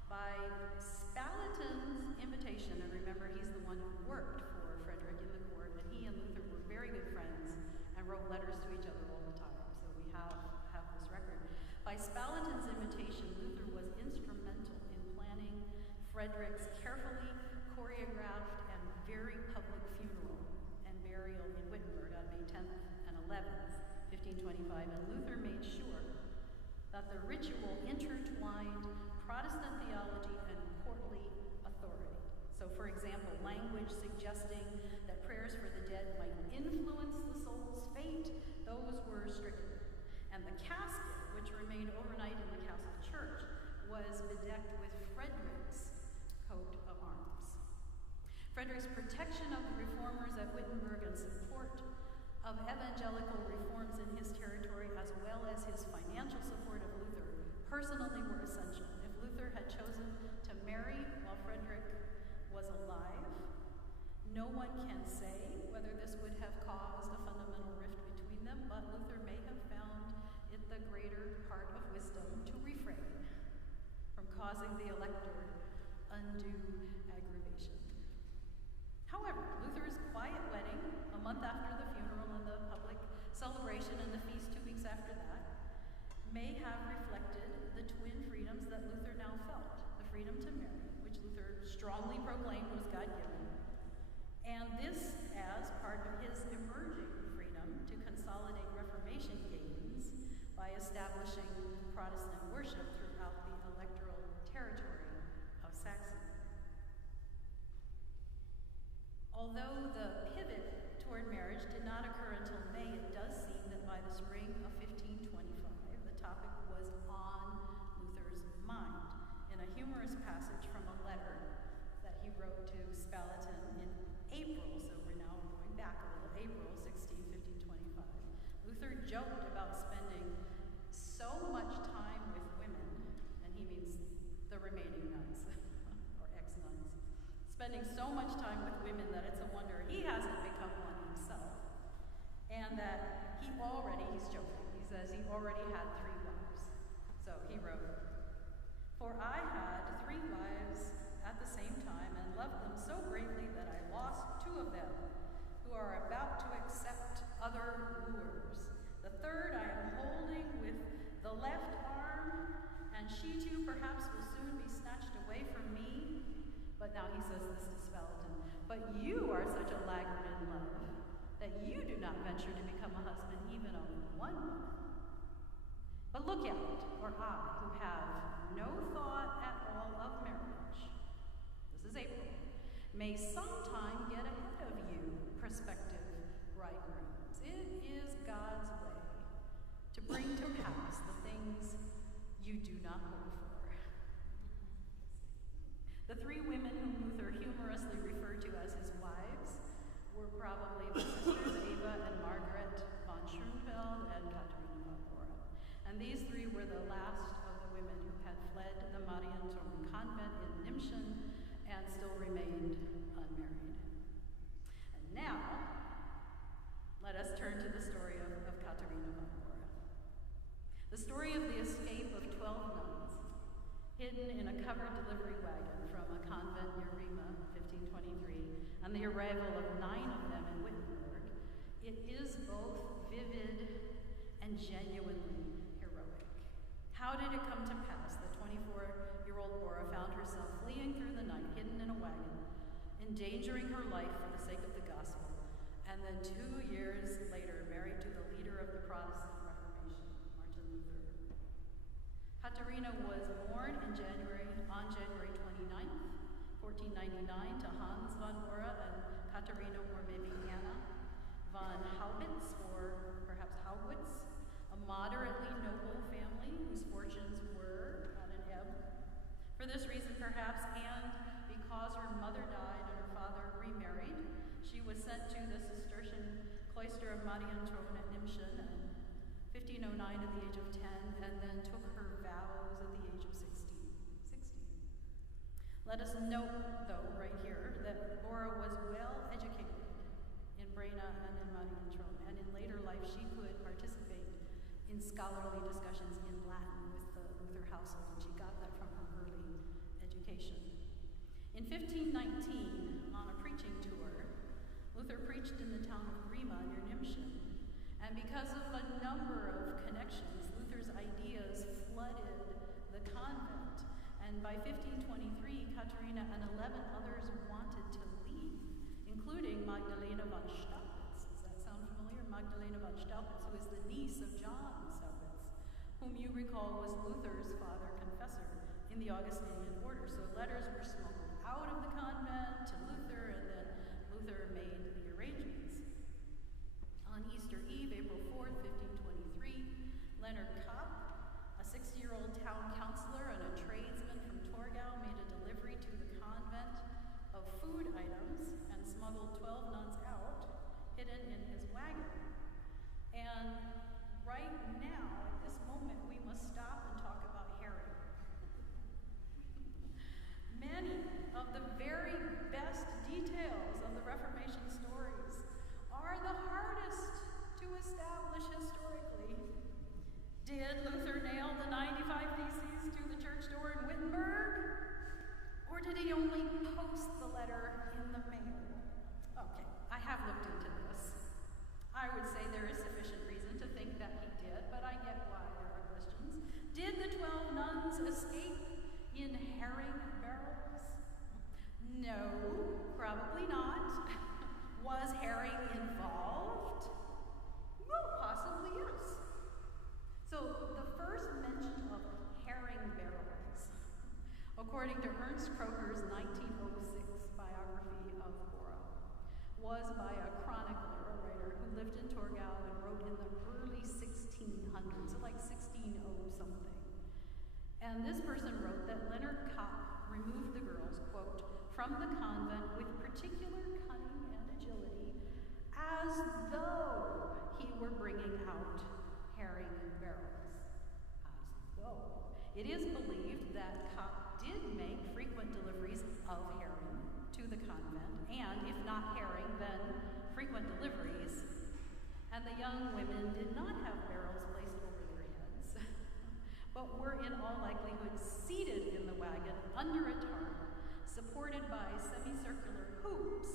By Spalatin's invitation, and remember he's the one who worked for Frederick in the court, and he and Luther were very good friends and wrote letters to each other all the time, so we have this record. By Spalatin's invitation, Luther was instrumental in planning Frederick's carefully choreographed and very public funeral and burial in Wittenberg on May 10th and 11th, 1525, and Luther made sure that the ritual intertwined Protestant theology and courtly authority. So, for example, language suggesting that prayers for the dead might influence the soul's fate, those were stricken. And the casket, which remained overnight in the castle church, was bedecked with Frederick's coat of arms. Frederick's protection of the reformers at Wittenberg and support of evangelical reforms in his territory, as well as his financial support of Luther, personally were essential. If Luther had chosen to marry while Frederick was alive, no one can say whether this would have caused a fundamental rift between them, but Luther may have found it the greater part of wisdom to refrain from causing the elector undue aggravation. However, Luther's quiet wedding, a month after the funeral and the public celebration and the feast 2 weeks after that, may have reflected the twin freedoms that Luther now felt. The freedom to marry, which Luther strongly proclaimed was God-given, and this as part of his emerging freedom to consolidate Reformation gains by establishing Protestant worship throughout the electoral territory of Saxony. Although the pivot toward marriage did not occur until May, it does seem that by the spring of 1525, the topic was on Luther's mind. In a humorous passage from a letter that he wrote to Spalatin in April, so we're now going back a little, April 16, 1525, Luther joked about spending so much time with women, and he means the remaining nuns, or ex-nuns, spending so much time with women that it's a wonder he hasn't become one himself, and that he's joking, he says he already had 3 wives. So he wrote, "For I had 3 wives at the same time and loved them so greatly that I lost 2 of them, who are about to accept other wooers. The 3rd I am holding with the left arm, and she too perhaps will soon be snatched away from me." But now he says this to Spalatin, "But you are such a laggard in love that you do not venture to become a husband even of 1 woman. But look out, or I, who have no thought at all of marriage," this is April, "may sometime get ahead of you, prospective bridegrooms. It is God's way to bring to pass the things you do not hope for." The 3 women whom Luther humorously referred to as his wives were probably the sisters Eva and Margaret von Schoenfeld and Katharina von Bora. And these 3 were the last of the women who had fled the Marienturm convent in Nimschen and still remained unmarried. And now, let us turn to the story of Katharina von Bora. The story of the escape of 12 nuns, hidden in a covered delivery wagon from a convent near Rima, 1523, and the arrival of 9 of them in Wittenberg, it is both vivid and genuinely heroic. How did it come to pass that 24-year-old Bora found herself fleeing through the night, hidden in a wagon, endangering her life for the sake of the gospel, and then 2 years later married to the leader of the Protestant Reformation, Martin Luther? Katharina was born on January 29th, 1499, to Hans von Bora and Katharina, or maybe Anna, von Haubitz, or perhaps Haugwitz, a moderately noble family whose fortunes were at an ebb. For this reason, perhaps, and because her mother died and her father remarried, she was sent to the Cistercian cloister of Marienturm at Nimschen in 1509 at the age of 10, and then took her vows at the age of 16. Let us note, though, right here, that Bora was well educated in Brena and in Marienturm, and in later life she could participate in scholarly discussions in Latin with the Luther household, and she got that from her early education. In 1519, on a preaching tour, Luther preached in the town of Rima near Nimschen, and because of a number of connections, Luther's ideas flooded the convent, and by 1523, Katharina and 11 others wanted to leave, including Magdalena von Staupitz. Does that sound familiar? Magdalena von Staupitz, who is the niece of John Staupitz, whom you recall was Luther's father confessor in the Augustinian order. So letters were smuggled out of the convent to Luther, and then Luther made the arrangements. On Easter Eve, April 4th, 1523, Leonard Kopp, a 60-year-old town councilor and a tradesman from Torgau, made a delivery to the convent of food items and smuggled 12 nuns out, hidden in his wagon. And right now, at this moment, we must stop and talk about herring. Many of the very best details of the Reformation stories are the hardest to establish historically. Did Luther nail the 95 Theses to the church door in Wittenberg? Or did he only post the letter in the mail? Okay, I have looked into this. I would say there is sufficient reason to think that he did, but I get why there are questions. Did the 12 nuns escape in herring barrels? No, probably not. Was herring involved? Well, possibly yes. So the first mention of herring barrels, according to Ernst Kroger's 1906 biography of Bora, was by a chronicler, a writer who lived in Torgau and wrote in the early 1600s, so like 1600 something. And this person wrote that Leonard Kopp removed the girls, quote, from the convent with particular cunning and agility, as though he were bringing out herring barrels. As though. It is believed that Kopp did make frequent deliveries of herring to the convent, and if not herring, then frequent deliveries. And the young women did not have barrels placed over their heads, but were in all likelihood seated in the wagon under a tarp, supported by semicircular hoops.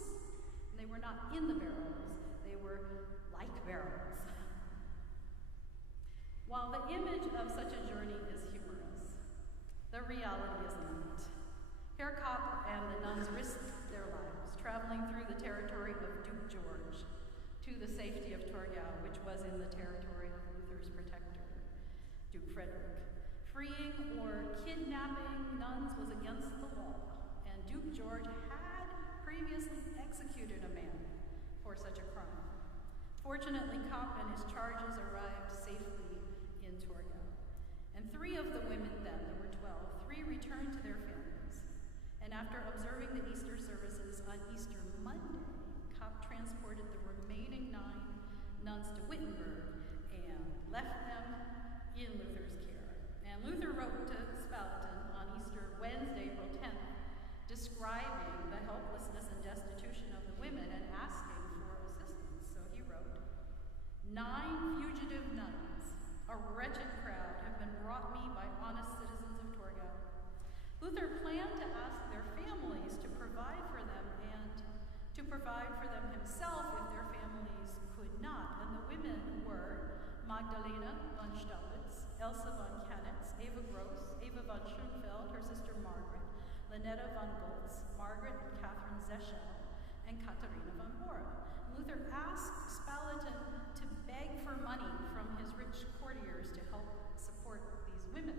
And they were not in the barrels, they were like barrels. While the image of such a journey is humorous, the reality is not. Herr Kopp and the nuns risked their lives traveling through the territory of Duke George to the safety of Torgau, which was in the territory of Luther's protector, Duke Frederick. Freeing or kidnapping nuns was against the law, and Duke George had previously executed a man for such a crime. Fortunately, Kopp and his charges arrived safely in Torgau. And 3 of the women then, there were 12, 3 returned to their families. And after observing the Easter services on Easter Monday, Kopp transported the remaining 9 nuns to Wittenberg and left them in Luther's care. And Luther wrote to Spalatin on Easter Wednesday, April 10th, describing the helplessness and destitution of the women and asking for assistance. So he wrote, 9 fugitive nuns, a wretched crowd, have been brought me by honest citizens of Torgau. Luther planned to ask their families to provide for them and to provide for them himself if their families could not. And the women were Magdalena von Staupitz, Elsa von Kanitz, Eva Gross, Eva von Schoenfeld, her sister Margaret, Lynetta von Goltz, Margaret and Catherine Zeschel, and Katharina von Bora. Luther asked Spalatin to beg for money from his rich courtiers to help support these women.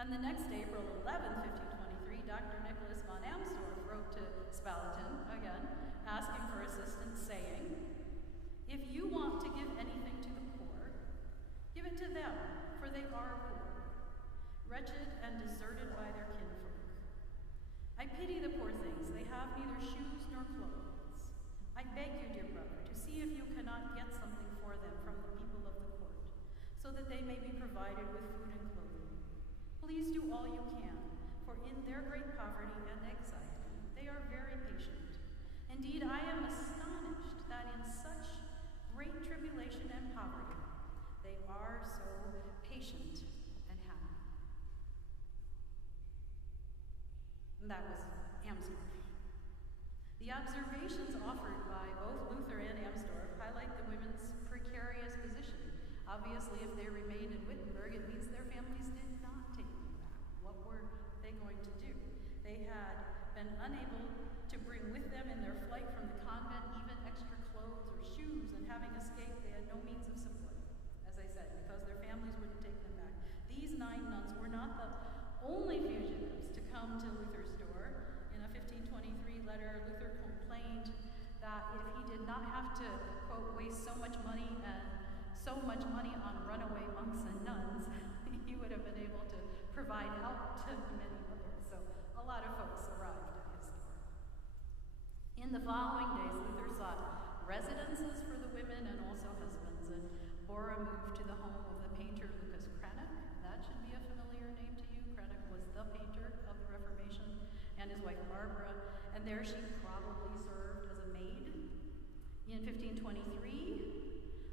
And the next day, April 11, 1523, Dr. Nicholas von Amsdorf wrote to Spalatin, again, asking for assistance, saying, if you want to give anything to the poor, give it to them, for they are poor, wretched and deserted by their kinfolk. I pity the poor things. They have neither shoes nor clothes. I beg you, dear brother, to see if you cannot get something for them from the people of the court, so that they may be provided with food and clothing. Please do all you can, for in their great poverty and anxiety, they are very patient. Indeed, I am astonished that in such great tribulation and poverty, they are so patient and happy. And that was Amsdorf. The observations offered by both Luther and Amsdorf highlight the women's precarious position. Obviously, if they remained in Wittenberg, it means their families did not take them back. What were they going to do? They had been unable to bring with them in their flight from the convent even extra clothes or shoes, and having escaped, they had no means of support, as I said, because their families wouldn't take them back. These 9 nuns were not the only fugitives to come to Luther's door. In a 1523 letter, Luther complained that if he did not have to, quote, waste so much money on runaway monks and nuns, he would have been able to provide help to many others. So a lot of folks arrived at his door. In the following days, Luther sought residences for the women and also husbands, and Bora moved to the home of the painter Lucas Cranach. That should be a familiar name to you. Cranach was the painter of the Reformation, and his wife Barbara, and there she probably served as a maid. In 1523,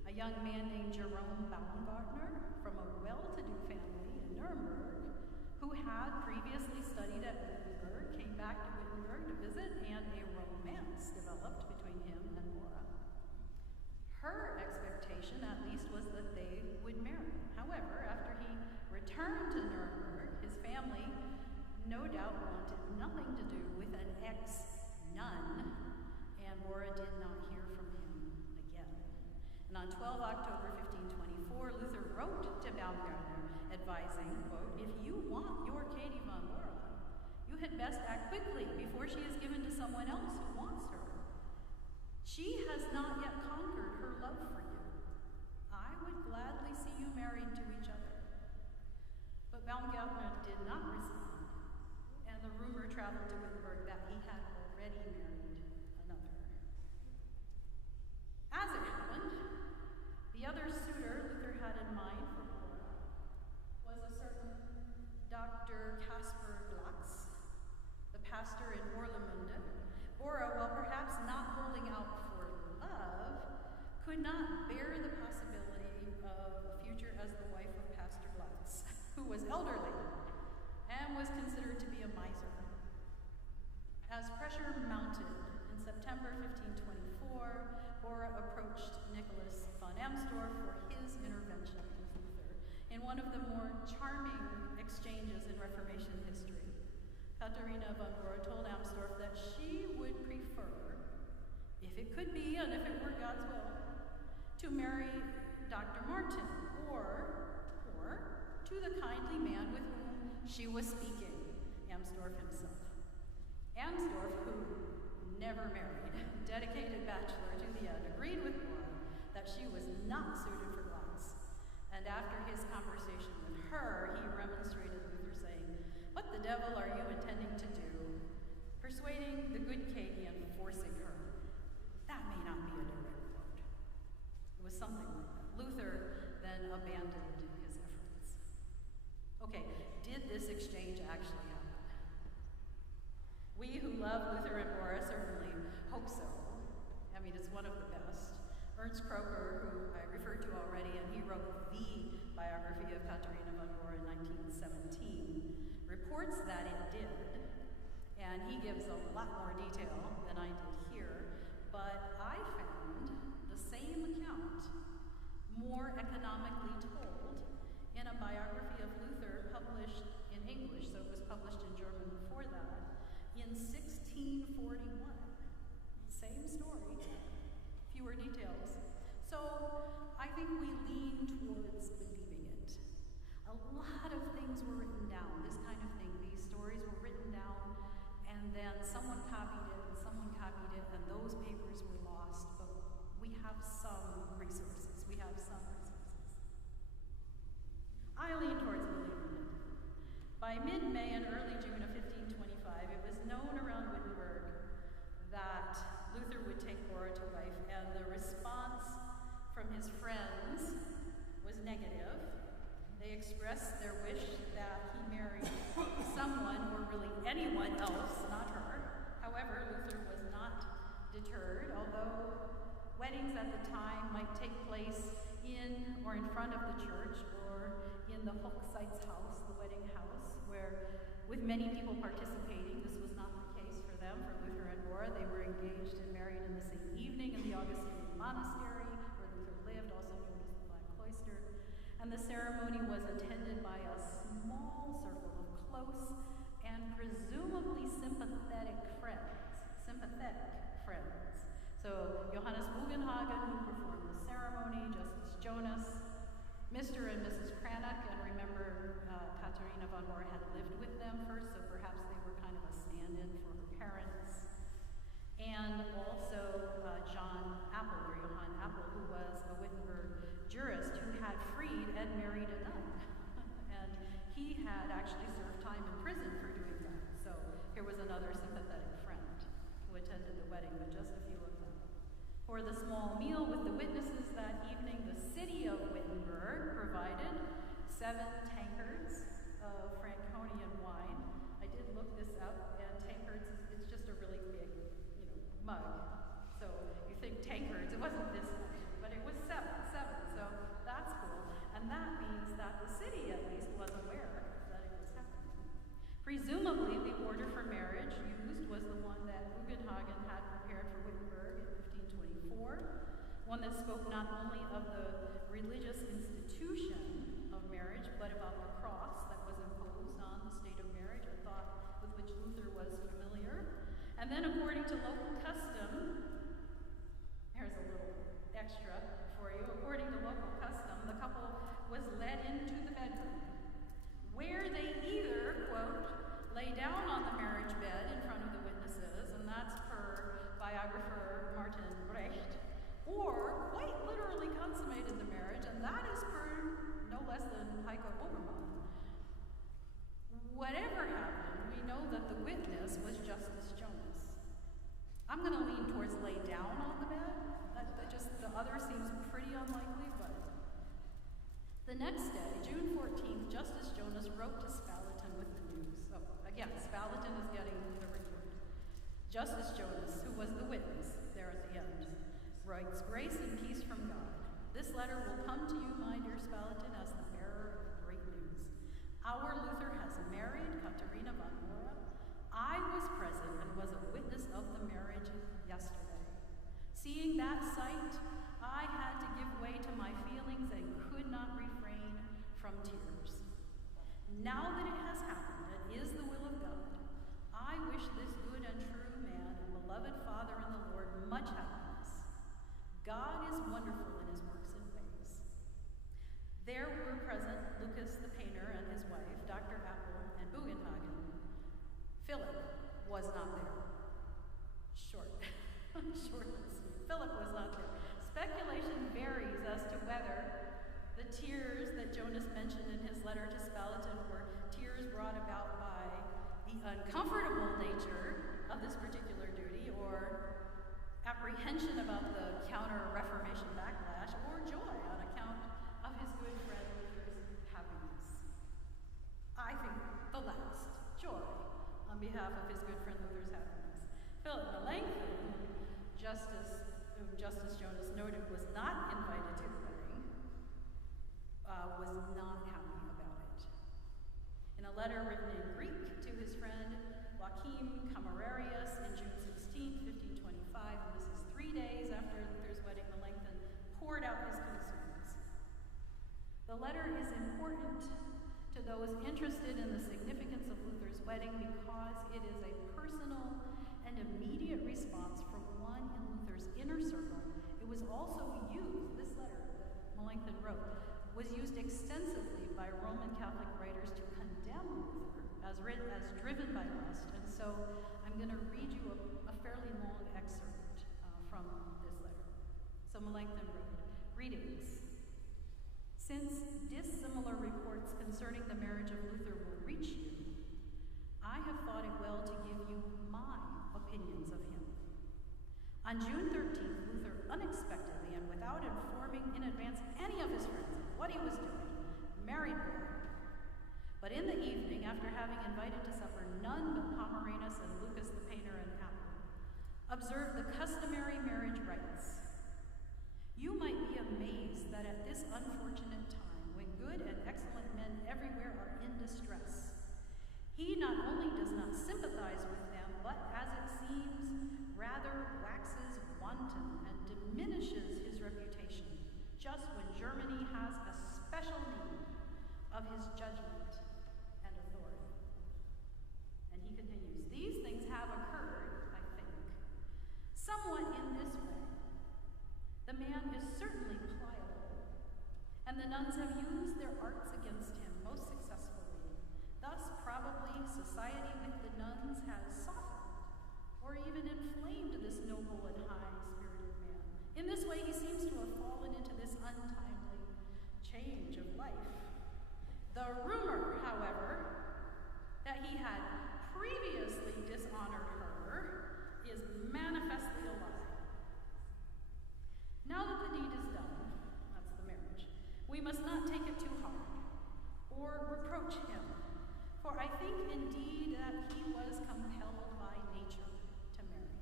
a young man named Jerome Baumgartner from a well-to-do family in Nuremberg, who had previously studied at Wittenberg, came back to Wittenberg to visit, and a romance developed between him and Bora. Her expectation, at least, was that they would marry. However, after he returned to Nuremberg, his family no doubt wanted nothing to do with an ex-nun, and Bora did not hear from him again. And on 12 October 1524, Luther wrote to Baumgartner, advising, quote, "If you want your Katie von Bora, you had best act quickly before she is given to someone else who wants her. She has not yet conquered her love for you. I would gladly see you married to each other." But Baumgartner did not respond, and the rumor traveled to Wittenberg that he had already married another. As it happened, the other suitor Luther had in mind for Bora was a certain Dr. Caspar Glatz, the pastor in Orlamunde. Bora, while perhaps not holding out for love, could not bear the possibility of a future as the wife of Pastor Glatz, who was elderly and was considered to be a miser. As pressure mounted in September 1524, Bora approached Nicholas von Amsdorf for his intervention with Luther in one of the more charming exchanges in Reformation history. Katharina von Bora told Amsdorf that she would prefer, if it could be and if it were God's will, to marry Dr. Martin or to the kindly man with whom she was speaking, Amsdorf himself. Amsdorf, who never married, dedicated bachelor to the end, agreed with Bora that she was not suited for Glatz. And after his conversation with her, he remonstrated Luther, saying, "What the devil are you intending to do? Persuading the good Katie and forcing her. That may not be a direct quote." It was something like that. Luther then abandoned his efforts. Okay, did this exchange actually happen? We who love Luther and Bora certainly hope so. I mean, it's one of the best. Ernst Kroker, who I referred to already, and he wrote the biography of Katharina von Bora in 1917, reports that it did, and he gives a lot more detail than I did here, but I found the same account more economically told in a biography of Luther published in English, so it was published in German before that, in 1641. Same story, fewer details. So I think we lean towards believing it. A lot of things were written down, this kind of thing. These stories were written down, and then someone copied it, and someone copied it, and those papers were lost. But we have some resources. We have some resources. I lean towards believing it. By mid-May and early June of 1525, it was known around Wittenberg that Luther would take Bora to wife, and the response from his friends was negative. They expressed their wish that he marry someone, or really anyone else, not her. However, Luther was not deterred, although weddings at the time might take place in or in front of the church, or in the Hochzeitshaus, the wedding house, where with many people participating, this was not the case for them, for Luther and Bora. They were engaged and married in the same evening in the Augustine monastery, where Luther lived, also known as the Black Cloister. And the ceremony was attended by a small circle of close and presumably sympathetic friends. So Johannes Bugenhagen, who performed the ceremony, Justice Jonas, Mr. and Mrs. Cranach, and remember Katharina von Bora had lived with had married a nun. And he had actually served time in prison for doing that. So here was another sympathetic friend who attended the wedding with just a few of them. For the small meal with the witnesses that evening, the city of Wittenberg provided 7 tankards of Franconian wine. I did look this up, and tankards, it's just a really big, mug. So you think tankards, it wasn't this much, but it was 7, so that's cool. And that means that the city, at least, was aware that it was happening. Presumably, the order for marriage used was the one that Bugenhagen had prepared for Wittenberg in 1524, one that spoke not only of the religious institution of marriage, but about the cross that was imposed on the state of marriage, a thought with which Luther was familiar. And then, according to local custom, here's a little extra for you. According to local custom, the couple was led into the bedroom, where they either, quote, lay down on the marriage bed in front of the witnesses, and that's per biographer Martin Brecht, or quite literally consummated the marriage, and that is per no less than Heiko Obermann. Whatever happened, we know that the witness was Justice Jonas. I'm going to lean towards lay down on the bed. The other seems pretty unlikely, but the next day, June 14th, Justice Jonas wrote to Spalatin with the news. Oh, again, Spalatin is getting the report. Justice Jonas, who was the witness there at the end, writes, "Grace and peace from God. This letter will come to you, my dear Spalatin, as the bearer of great news. Our Luther has married Katharina von Bora. I was present and was a witness of the marriage yesterday. Seeing that sight, I had to give way to my feelings and could not refrain from tears. Now that it has happened and is the will of God, I wish this good and true man and beloved father in the Lord much happiness. God is wonderful in his works and ways." There were present Lucas the painter and his wife, Dr. Appel and Bugenhagen. Philip was not there. Short and sweet. Philip was not there. Speculation varies as to whether the tears that Jonas mentioned in his letter to Spalatin were tears brought about by the uncomfortable nature of this particular duty, or apprehension about the counter-Reformation backlash, or joy on account of his good friend Luther's happiness. I think the last, joy, on behalf of his good friend Luther's happiness. Philip Melanchthon, Justice Jonas noted was not invited to the wedding, was not happy about it. In a letter written in Greek to his friend Joachim Camerarius in June 16, 1525, and this is 3 days after Luther's wedding, Melanchthon poured out his concerns. The letter is important to those interested in the significance of Luther's wedding because it is a personal and immediate response from one in Luther's inner circle. It was also used, this letter that Melanchthon wrote, was used extensively by Roman Catholic writers to condemn Luther as driven by lust. And so I'm going to read you a fairly long excerpt from this letter. So Melanchthon wrote, "Greetings. Since dissimilar reports concerning the marriage of Luther will reach you, I have thought it well to give you my opinions of him. On June 13th, Luther unexpectedly and without informing in advance any of his friends of what he was doing, married Bora. But in the evening, after having invited to supper none but Pomeranus and Lucas the painter and Appel, observed the customary marriage rites. You might be amazed that at this unfortunate time, when good and excellent men everywhere are in distress, he not only does not sympathize with them, but as it seems, rather waxes wanton and diminishes his reputation, just when Germany has a special need of his judgment and authority." And he continues, "These things have occurred, I think, somewhat in this way. The man is certainly pliable, and the nuns have used their arts against him most successfully. Thus, probably, society with the nuns has softened or even inflamed this noble and high-spirited man. In this way, he seems to have fallen into this untimely change of life must not take it too hard or reproach him, for I think indeed that he was compelled by nature to marry.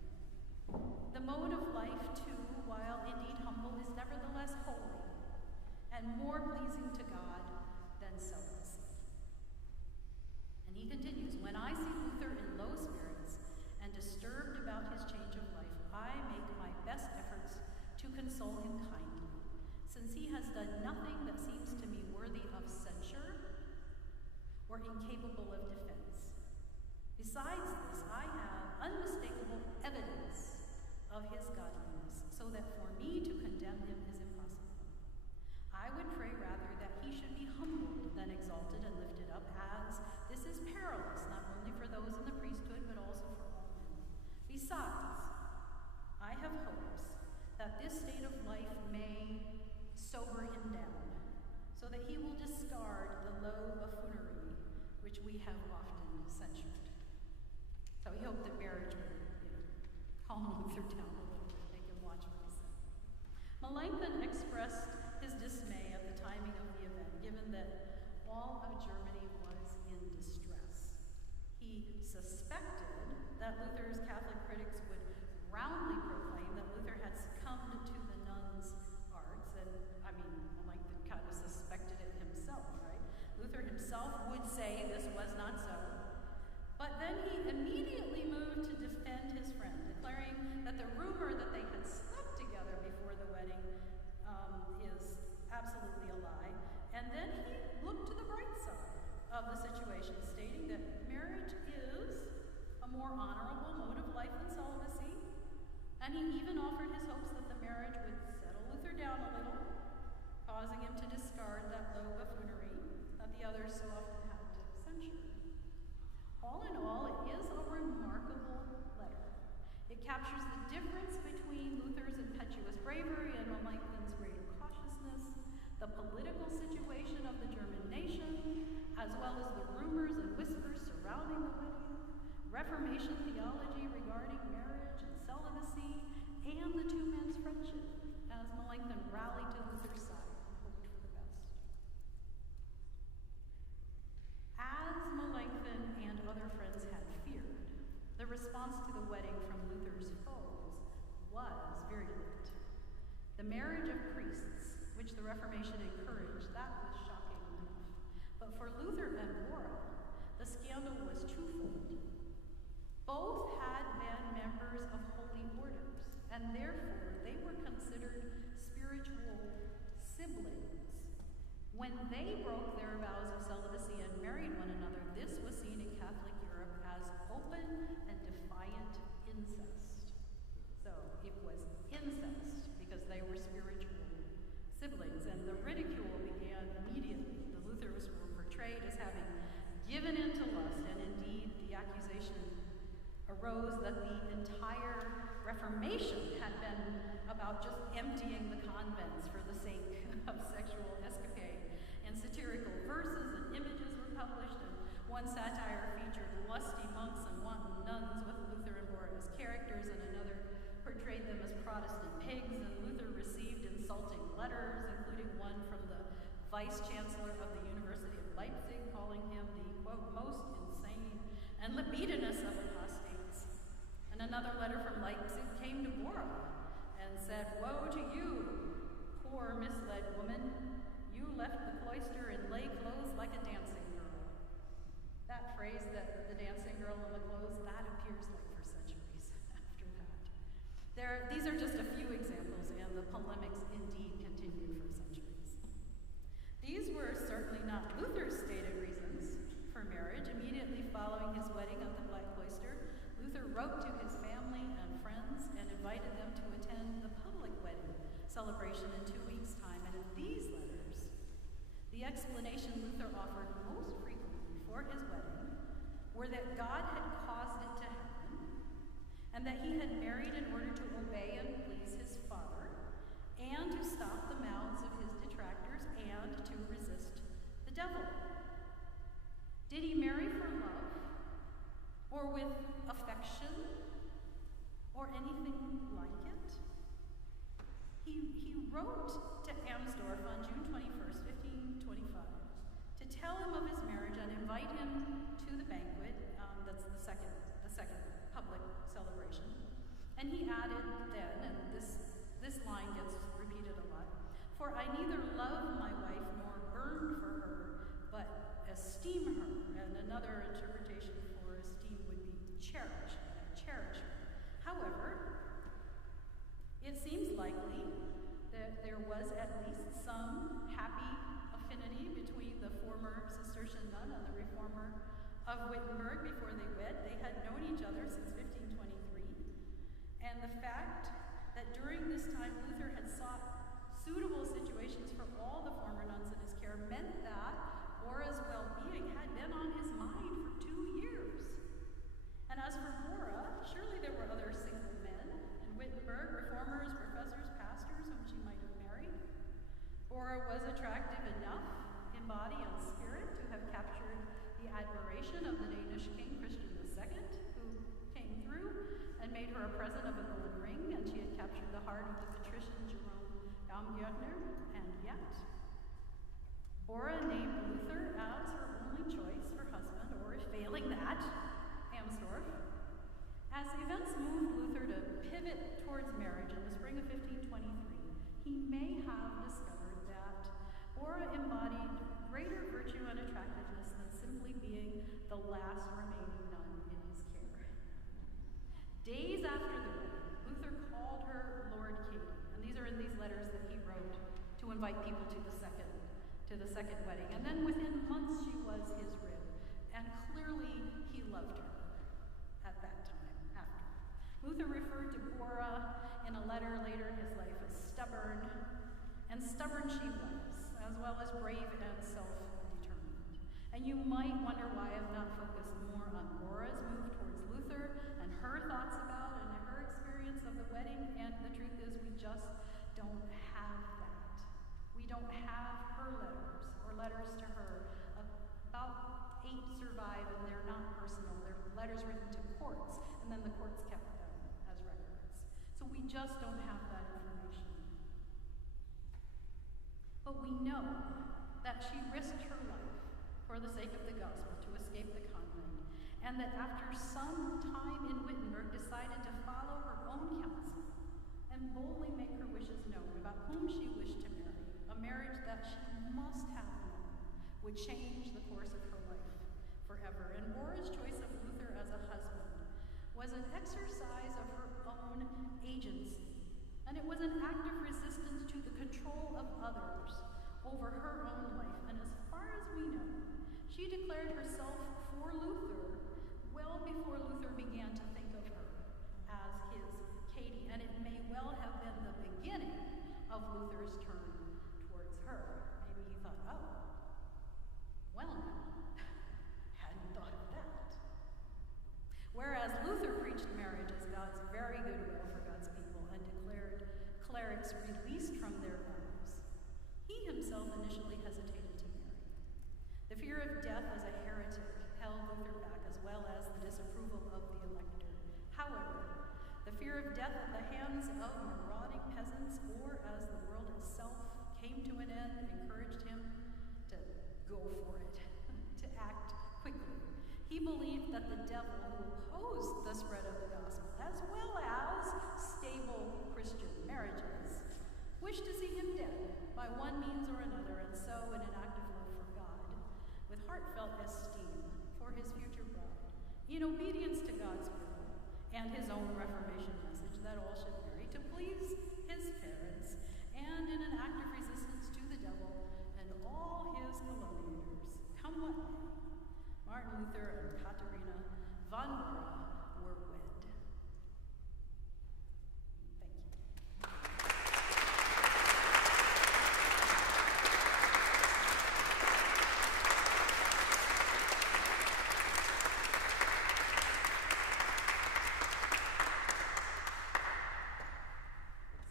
The mode of life, too, while indeed humble, is nevertheless holy and more pleasing to God than celibacy. And he continues, when I see Luther in low spirits and disturbed about his change of life, I make my best efforts to console him kindly, since he has done nothing that seems to me worthy of censure or incapable of defense. Besides this, I have unmistakable evidence of his godliness, so that for me to condemn him is impossible. I would pray rather that he should be humbled than exalted and lifted up, as this is perilous not only for those in the priesthood, but also for all men. Besides, I have hopes that this state of life may sober him down, so that he will discard the low buffoonery which we have often censured. So he hoped that marriage would, calm Luther down a little bit, make him watch what he said. Melanchthon expressed his dismay at the timing of the event, given that all of Germany was in distress. He suspected that Luther's Catholic critics would roundly proclaim that Luther had succumbed to the nuns' arts, and Melanchthon kind of suspected it himself, right? Luther himself would say this was not so, but then he immediately moved to defend his friend, declaring that the rumor that they had slept together before the wedding is absolutely a lie. And then he looked to the bright side of the situation, stating that marriage is a more honorable mode of life than celibacy, and he even offered his hopes that the marriage would settle Luther down a little, causing him to discard that low buffoonery that the others so often had to censure. All in all, it is a remarkable letter. It captures the difference between Luther's impetuous bravery and Melanchthon's greater cautiousness, the political situation of the German nation, as well as the rumors and whispers surrounding the wedding, Reformation theology regarding marriage and celibacy, and the two men's friendship, as Melanchthon rallied to Luther's side and hoped for the best. As Melanchthon and other friends had feared, the response to the wedding from Luther's foes was virulent. The marriage of priests, which the Reformation encouraged, that was shocking enough. But for Luther and Bora, the scandal was twofold. Both had been members of holy orders, and therefore they were considered spiritual siblings. When they broke their vows of celibacy and married one another, this was seen in Catholic Europe as open and defiant incest. So it was incest because they were spiritual siblings, and the ridicule began immediately. The Luthers were portrayed as having given in to lust, and indeed the accusation arose that the entire Reformation had been about just emptying the convents for the sake of sexual escapade. And satirical verses and images were published, and one satire featured lusty monks and wanton nuns with Luther and Bora as characters, and another portrayed them as Protestant pigs, and Luther received insulting letters, including one from the Vice-Chancellor of the University of Leipzig, calling him the, quote, most insane and libidinous of apostates. And another letter from Leipzig came to Bora and said, "Woe to you, poor misled woman. You left the cloister in lay clothes like a dancing girl." That phrase, that the dancing girl in the clothes, that appears like for centuries after that. These are just a few examples, and the polemics indeed continued for centuries. These were certainly not Luther's stated reasons for marriage. Immediately following his wedding at the Black Cloister, Luther wrote to his family and friends and invited them to attend the public wedding celebration in 2 weeks' time. And in these letters, the explanation Luther offered most frequently for his wedding were that God had caused it to happen, and that he had married in order to obey and please his Father, and to stop the mouths of his detractors, and to resist the devil. Did he marry for love, or with affection, or anything like it? He wrote to Amsdorf on June 21st, of Wittenberg before they wed. They had known each other since 1523. And the fact that during this time Luther had sought suitable situations for all the former nuns in his care meant that Bora's well-being had been on his mind for 2 years. And as for Bora, surely there were other single men in Wittenberg, reformers, professors, pastors whom she might have married. Bora was attractive enough in body and spirit to have captured the admiration of the Danish king Christian II, who came through and made her a present of a gold ring, and she had captured the heart of the patrician Jerome Baumgärtner, and yet Bora named Luther as her only choice for husband, or if failing that, Amsdorf. As events moved Luther to pivot towards marriage in the spring of 1523, he may have discovered that Bora embodied greater virtue and attractiveness than simply being the last remaining nun in his care. Days after the wedding, Luther called her Lord Katie, and these are in these letters that he wrote to invite people to the second wedding. And then within months she was his rib, and clearly he loved her at that time after. Luther referred to Bora in a letter later in his life as stubborn, and stubborn she was, as well as brave and self-determined. And you might wonder why I have not focused more on Bora's move towards Luther and her thoughts about and her experience of the wedding, and the truth is we just don't have that. We don't have her letters or letters to her. About 8 survive, and they're not personal. They're letters written to courts, and then the courts kept them as records. So we just don't have that information. But we know that she risked her life for the sake of the gospel to escape the convent, and that after some time in Wittenberg decided to follow her own counsel and boldly make her wishes known about whom she wished to marry, a marriage that she must have known would change the course of her life forever. And Bora's choice of Luther as a husband was an exercise of her own agency, and it was an act of resistance to the control of others over her own life. And as far as we know, she declared herself for Luther well before Luther began to think of her as his Katie, and it may well have been the beginning of Luther's turn towards her. Maybe he thought, oh, well now, hadn't thought of that. Whereas Luther preached marriage as God's very good will for God's people and declared clerics released from their vows, he himself initially hesitated to marry. The fear of death as a heretic held Luther back, as well as the disapproval of the elector. However, the fear of death at the hands of marauding peasants, or as the world itself came to an end, encouraged him to go for it, to act quickly. He believed that the devil, who opposed the spread of the gospel, as well as stable Christian marriages, wished to see him dead by one means or another, and so, in an act of love for God, with heartfelt esteem for his future bride, in obedience to God's will and his own Reformation message that all should marry, to please his parents, and in an act of resistance to the devil and all his calumniators, come what may, Martin Luther and Katharina von Bora were wed. Thank you.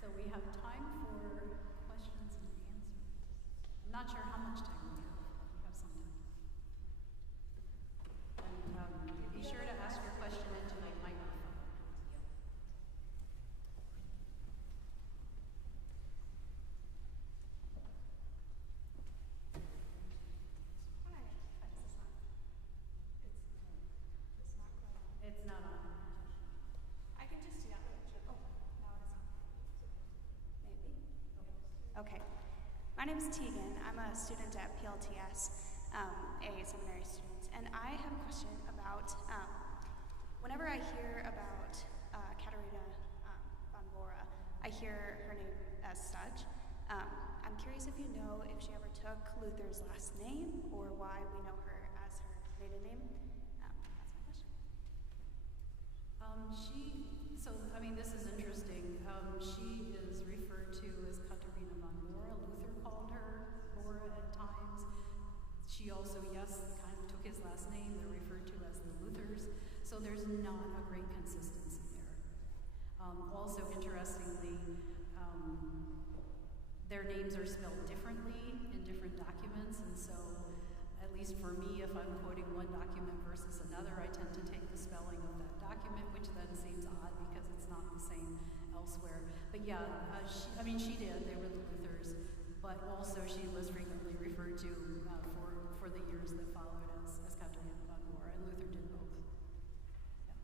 So we have time for questions and answers. I'm not sure how much time we have, but we have some time. And be sure to ask your question into the microphone. It's not on. I can just do that. Oh, now it is on. Maybe? Okay. My name is Tegan. I'm a student at PLTS, a seminary student. And I have a question about, whenever I hear about Katharina von Bora, I hear her name as such. I'm curious if you know if she ever took Luther's last name, or why we know her as her maiden name. This is interesting. She is referred to as Katerina von Bora. Luther called her Bora at times. She also, yes, kind of took his last name. They're referred to as the Luthers. So there's not a great consistency there. Also, interestingly, their names are spelled differently in different documents, and so, at least for me, if I'm quoting one document versus another, I tend to take the spelling of that document, which then seems odd because it's not the same elsewhere. But yeah, she did. They were the Luthers, but also she was frequently referred to for the years that followed as Katerina von Bora, and Luther did both. Yeah.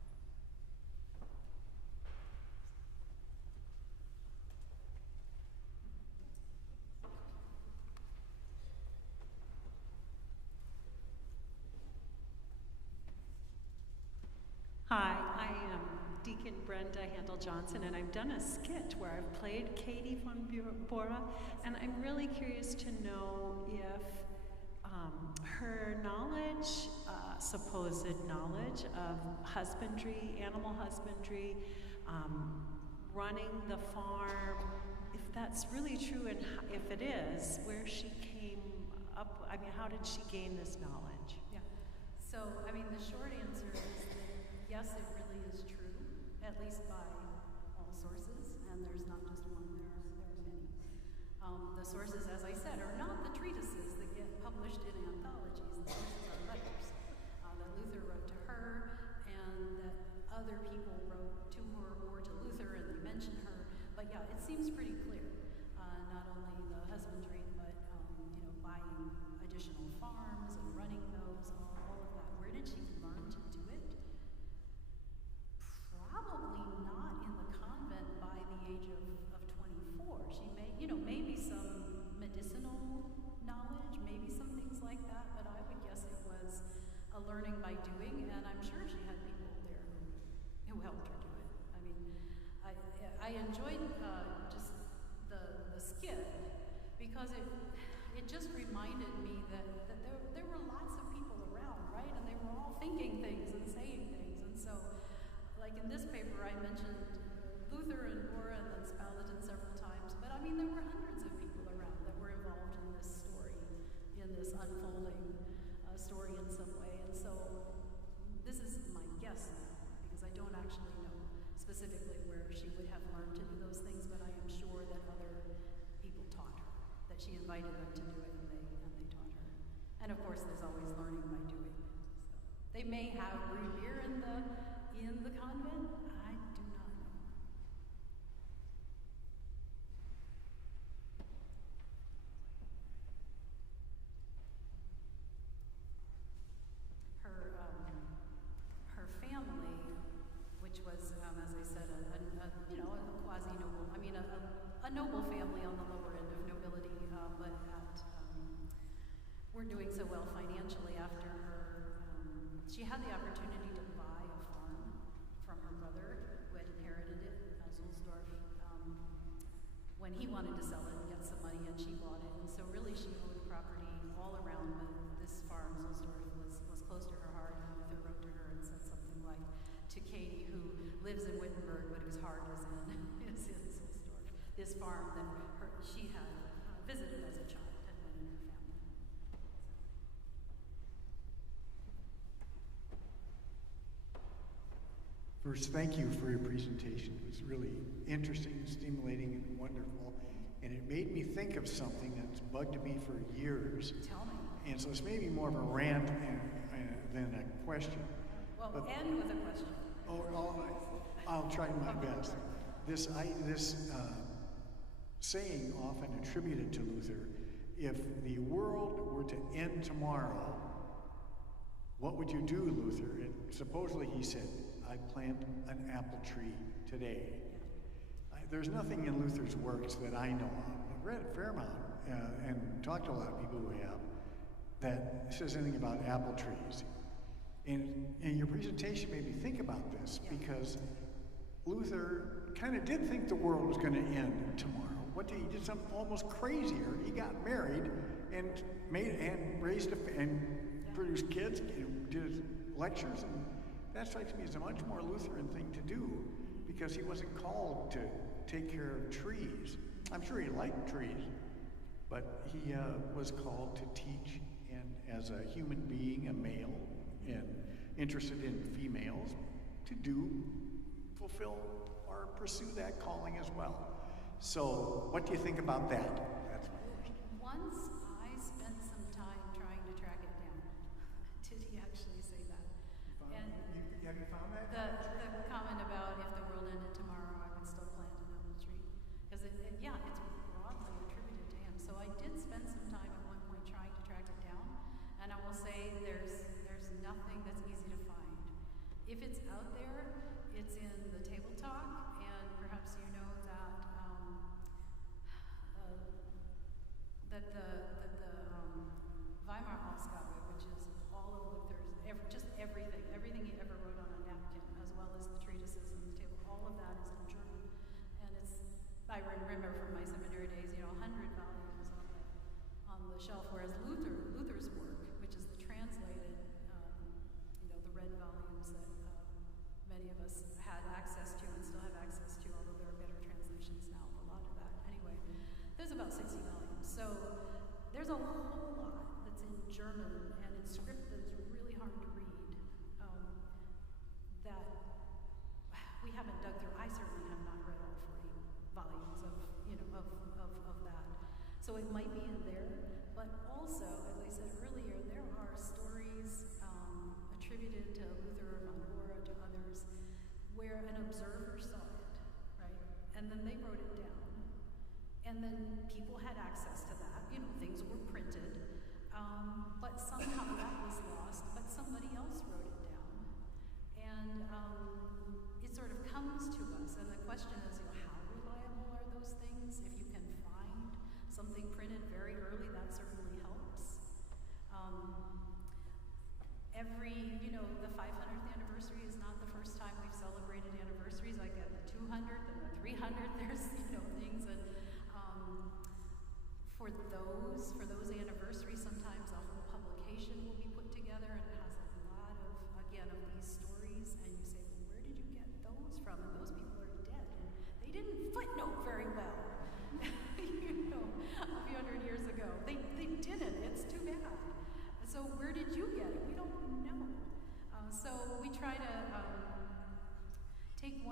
Hi, I am Deacon Brenda Handel-Johnson, and I've done a skit where I've played Katie von Bora, and I'm really curious to know if her knowledge, supposed knowledge of husbandry, animal husbandry, running the farm, if that's really true, and if it is, where she came up, how did she gain this knowledge? Yeah. So, the short answer is that yes, it really is true, at least by all sources, and there's not just one, there are many. The sources, as I said, are not the treatises that get published in anthologies. The sources are letters that Luther wrote to her, and that other people wrote to her or to Luther, and they mention her. But yeah, it seems pretty clear. Not only the husbandry, but buying additional farms and running those, all of that. Where did she learn to do it? Probably not in the convent by the age of 24. She may, maybe some medicinal knowledge, maybe some things like that, but I would guess it was a learning by doing, and I'm sure she had people there who helped her do it. I enjoyed just the skit because it just reminded me that there were lots of people around, right? And they were all thinking things and saying things, and so, like in this paper, I mentioned Luther and Bora and then Spalatin several times, but there were hundreds of people around that were involved in this story, in this unfolding story in some way, and so this is my guess now, because I don't actually know specifically where she would have learned to do those things, but I am sure that other people taught her, that she invited them to do it, and they taught her. And of course, there's always learning by doing. So they may have brewed beer in the convent. I do not know. Her family, which was, as I said, a quasi-noble, a noble family on the lower end of nobility, but were doing so well financially after her. She had the opportunity to buy a farm from her brother, who had inherited it, Zulsdorf, when he wanted to sell it and get some money, and she bought it. And so really she owned property all around, but this farm, Zulsdorf, was close to her heart, and Luther wrote to her and said something like, to Katie, who lives in Wittenberg, but whose heart is in Zulsdorf, this farm that she had visited as a child, had been in her family. First, thank you for your presentation. It was really interesting, stimulating, and wonderful. And it made me think of something that's bugged me for years. Tell me. And so it's maybe more of a rant than a question. Well, end with a question. I'll try my best. This saying often attributed to Luther, if the world were to end tomorrow, what would you do, Luther? And supposedly he said, I plant an apple tree today. There's nothing in Luther's works that I know of. I've read a fair amount and talked to a lot of people who have that says anything about apple trees. And your presentation made me think about this because Luther kind of did think the world was going to end tomorrow. He did something almost crazier. He got married and raised and produced kids, did lectures, That strikes me as a much more Lutheran thing to do, because he wasn't called to take care of trees. I'm sure he liked trees, but he was called to teach, and as a human being, a male, and interested in females, to fulfill or pursue that calling as well. So, what do you think about that? That's my question. Once I spent some time trying to track it down. Did he actually say that? Have you found that? The comment about if the world ended tomorrow, I would still plant an apple tree. Because it's broadly attributed to him. So I did spend some time at one point trying to track it down. And I will say there's nothing that's easy to find. If it's out there, it's in the table talk, and perhaps you know that the Weimar Ausgabe, which is all of Luther's, everything he ever wrote on a napkin, as well as the treatises and the table, all of that is in German. And I remember from my seminary days, 100 volumes on the shelf, whereas Luther's work, which is the translated, the red volumes that many of us had access to and still have access to, although there are better translations now of a lot of that. Anyway, there's about 60 volumes. So there's a whole lot that's in German and in script that's really hard to read, that we haven't dug through. I certainly have not read all 40 volumes of that. So it might be in there, but also, as I said earlier, there are stories attributed to Luther, von Bora, to others, where an observer saw it, right? And then they wrote it down. And then people had access to that. Things were printed, but somehow that was lost, but somebody else wrote it down. And it sort of comes to us, and the question is, how reliable are those things? If you can find something printed very early, that certainly helps. The 500th anniversary is not the first time we've celebrated anniversaries, like at the 200th and the 300th, there's, things that, for those anniversaries, sometimes a whole publication will be put together, and it has a lot of these stories, and you say, well, where did you get those from? And those people are dead, and they didn't footnote very well, a few hundred years ago. They didn't. It's too bad. So where did you get it? We don't know. So we try to take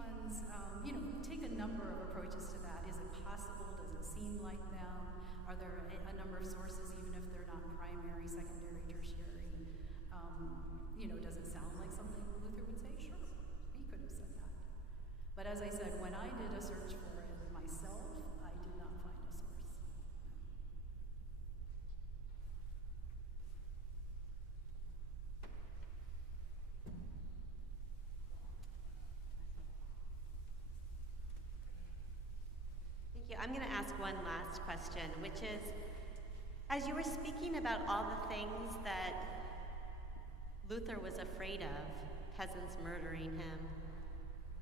take a number of approaches to that. Is it possible? Does it seem like them? Are there a number of sources, even if they're not primary, secondary, tertiary? Does it sound like something Luther would say? Sure, he could have said that. But as I said, when I did a search for it myself, I did not find a source. Thank you. I'm going to ask one last question, which is, as you were speaking about all the things that Luther was afraid of, peasants murdering him,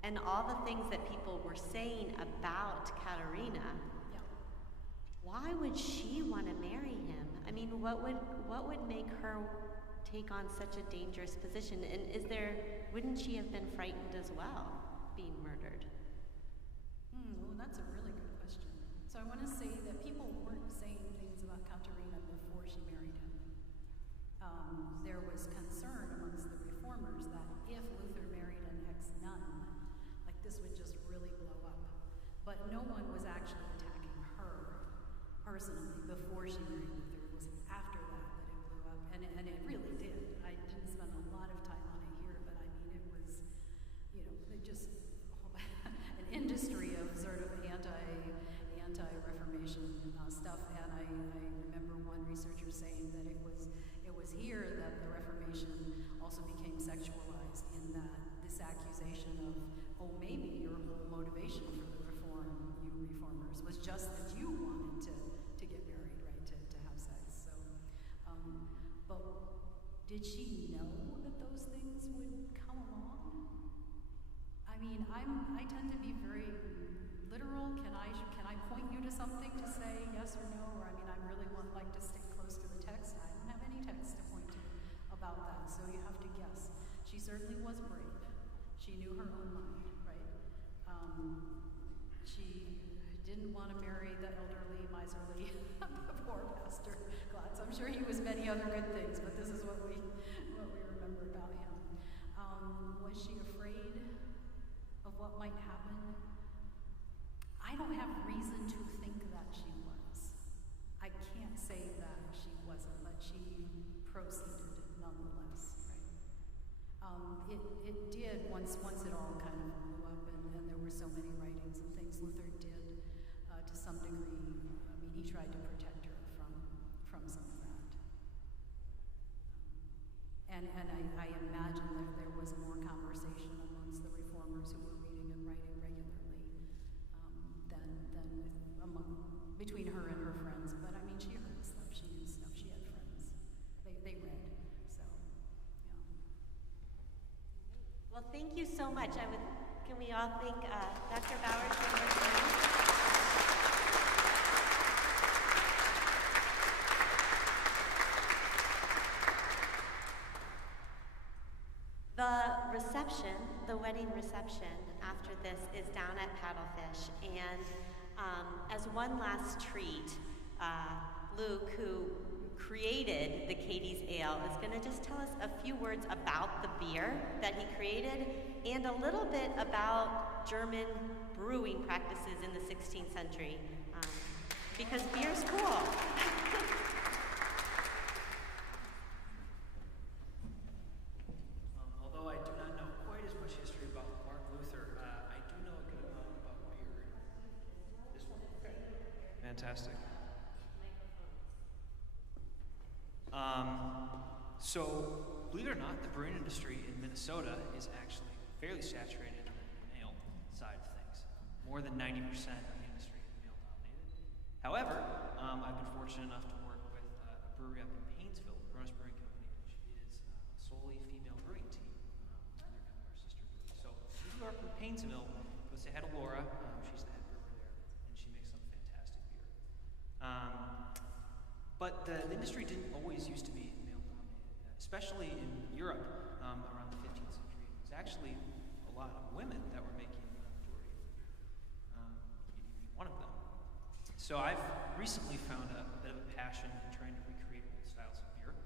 and all the things that people were saying about Katharina, why would she want to marry him? I mean, what would make her take on such a dangerous position? And wouldn't she have been frightened as well, being murdered? Well, that's a really good question. So I want to say that people weren't saying things about Katharina before she married him. There was concern amongst the reformers that if Luther married an ex-nun, like this would just really blow up. But no one was actually attacking her personally before she married Luther. It was after that it blew up, and it really did. I didn't spend a lot of time on it here, but I mean, it was, just an industry of sort of anti-Reformation stuff. And I remember one researcher saying that it was here that the Reformation also became sexualized, in that this accusation of, oh, maybe your whole motivation for the you reformers, was just that you wanted to get married, right, to have sex. So, but did she know that those things would come along? I mean, I tend to be very literal. Can I point you to something to say yes or no? Or I mean, I really like to stick close to the text. I don't have any text to point to about that, so you have to guess. She certainly was brave. She didn't want to marry the elderly, miserly poor Pastor Glatz. I'm sure he was many other good things, but this is what we remember about him. Was she afraid of what might happen? I don't have reason to think that she was. I can't say that she wasn't, but she proceeded nonetheless, right? It did, once it all kind of blew up and there were so many writings and things, Luther did, to some degree, I mean, he tried to protect her from some of that. And I imagine that there was more conversation amongst the reformers who were reading and writing regularly than between her and her friends. But I mean, she heard stuff, she knew stuff, she had friends. They read, so, yeah. Well, thank you so much. Can we all thank Dr. Bowers one more time? The reception, the wedding reception after this is down at Paddlefish. And as one last treat, Luke, who created the Katie's Ale, is going to just tell us a few words about the beer that he created and a little bit about German brewing practices in the 16th century. Because beer's cool. Although I do not know quite as much history about Martin Luther, I do know a good amount about beer. This one? Okay. Fantastic. So, believe it or not, the brewing industry in Minnesota is actually fairly saturated in the male side of things. More than 90% of the industry is male dominated. However, I've been fortunate enough to work with a brewery up in Painesville, Cronus Brewing Company, which is a solely female brewing team. They're kind of our sister brewery. So, if you are from Painesville, go say hi to Laura. She's the head brewer there, and she makes some fantastic beer. But the industry didn't always used to be male dominated, especially in Europe around the 15th century. It was actually a lot of women that were making the majority of the beer. Katie being one of them. So I've recently found a bit of a passion in trying to recreate old styles of beer.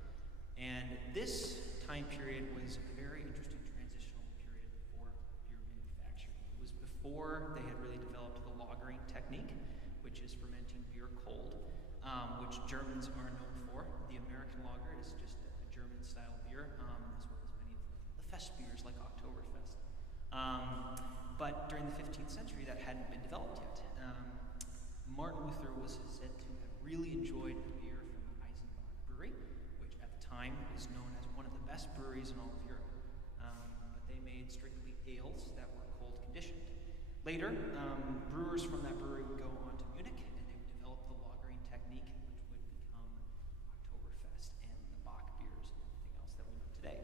And this time period was a very interesting transitional period for beer manufacturing. It was before they had really developed the lagering technique, which is fermenting beer cold, which Germans are known for. The American lager is just a German-style beer, as well as many of the fest beers like Oktoberfest. But during the 15th century, that hadn't been developed yet. Martin Luther was said to have really enjoyed a beer from the Eisenbach Brewery, which at the time was known as one of the best breweries in all of Europe. But they made strictly ales that were cold conditioned. Later, brewers from that brewery would go on to Munich, and they would develop the lagering technique, which would become Oktoberfest and the Bach beers and everything else that we know today.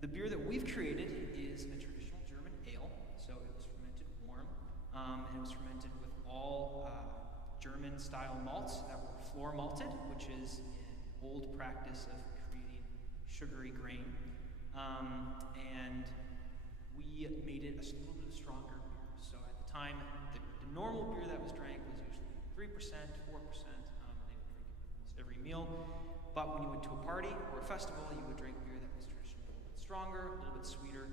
The beer that we've created is a traditional German ale, so it was fermented warm, and it was fermented with all German-style malts that were floor malted, which is an old practice of creating sugary grain, and we made it a little bit stronger beer. So at the time, the normal beer that was drank was usually 3%, 4%. They would drink it with almost every meal. But when you went to a party or a festival, you would drink beer that was traditionally a little bit stronger, a little bit sweeter.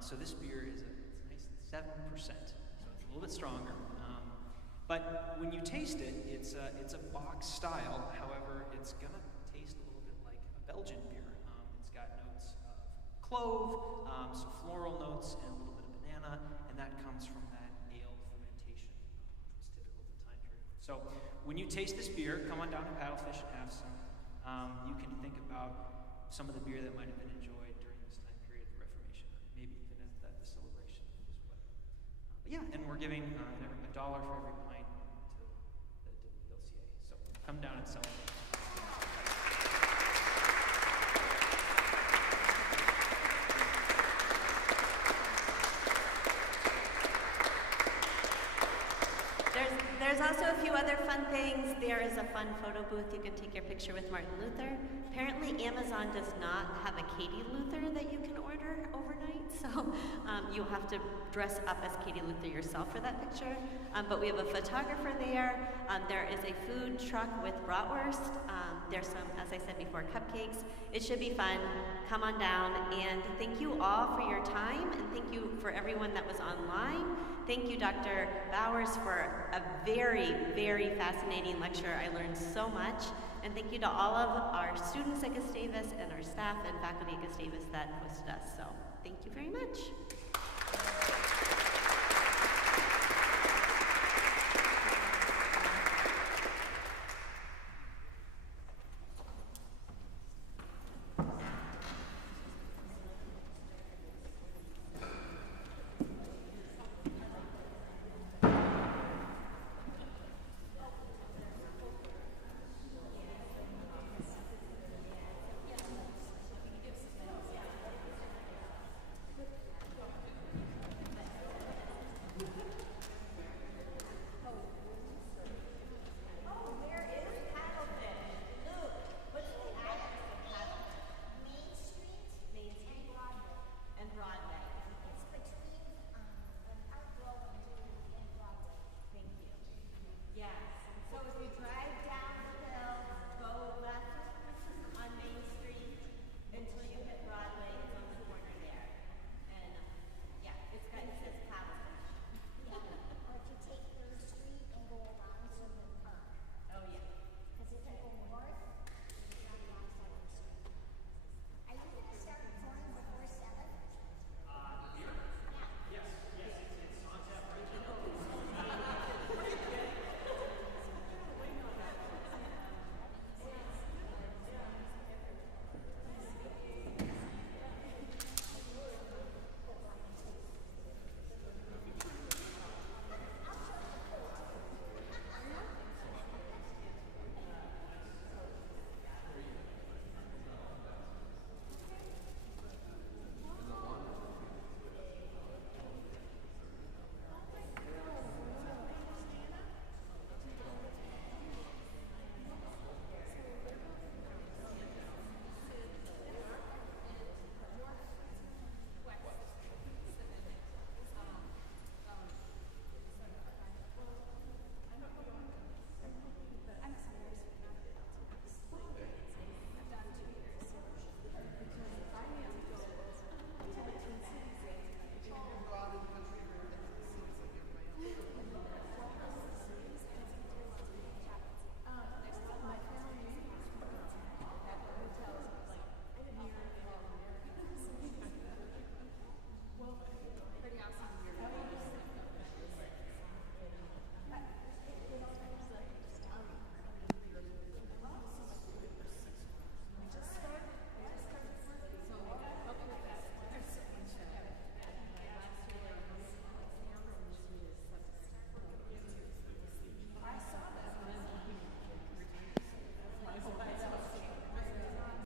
So this beer is it's a nice 7%, so it's a little bit stronger. But when you taste it, it's a Bach style. However, it's gonna taste a little bit like a Belgian beer. It's got notes of clove, some floral notes, and a little bit of banana, and that comes from that ale fermentation, which was typical of the time period. So when you taste this beer, come on down to Paddlefish and have some. You can think about some of the beer that might have been enjoyed during this time period of the Reformation, or maybe even at the celebration of his wedding. But yeah, and we're giving $1 for every pint to the ELCA. So come down and celebrate. There's also a few other fun things. There is a fun photo booth. You can take your picture with Martin Luther. Apparently Amazon does not have a Katie Luther that you can order overnight, so you'll have to dress up as Katie Luther yourself for that picture. But we have a photographer there. There is a food truck with bratwurst. There's some, as I said before, cupcakes. It should be fun. Come on down, and thank you all for your time, and thank you for everyone that was online. Thank you, Dr. Bowers, for a very, very fascinating lecture. I learned so much. And thank you to all of our students at Gustavus and our staff and faculty at Gustavus that hosted us. So thank you very much.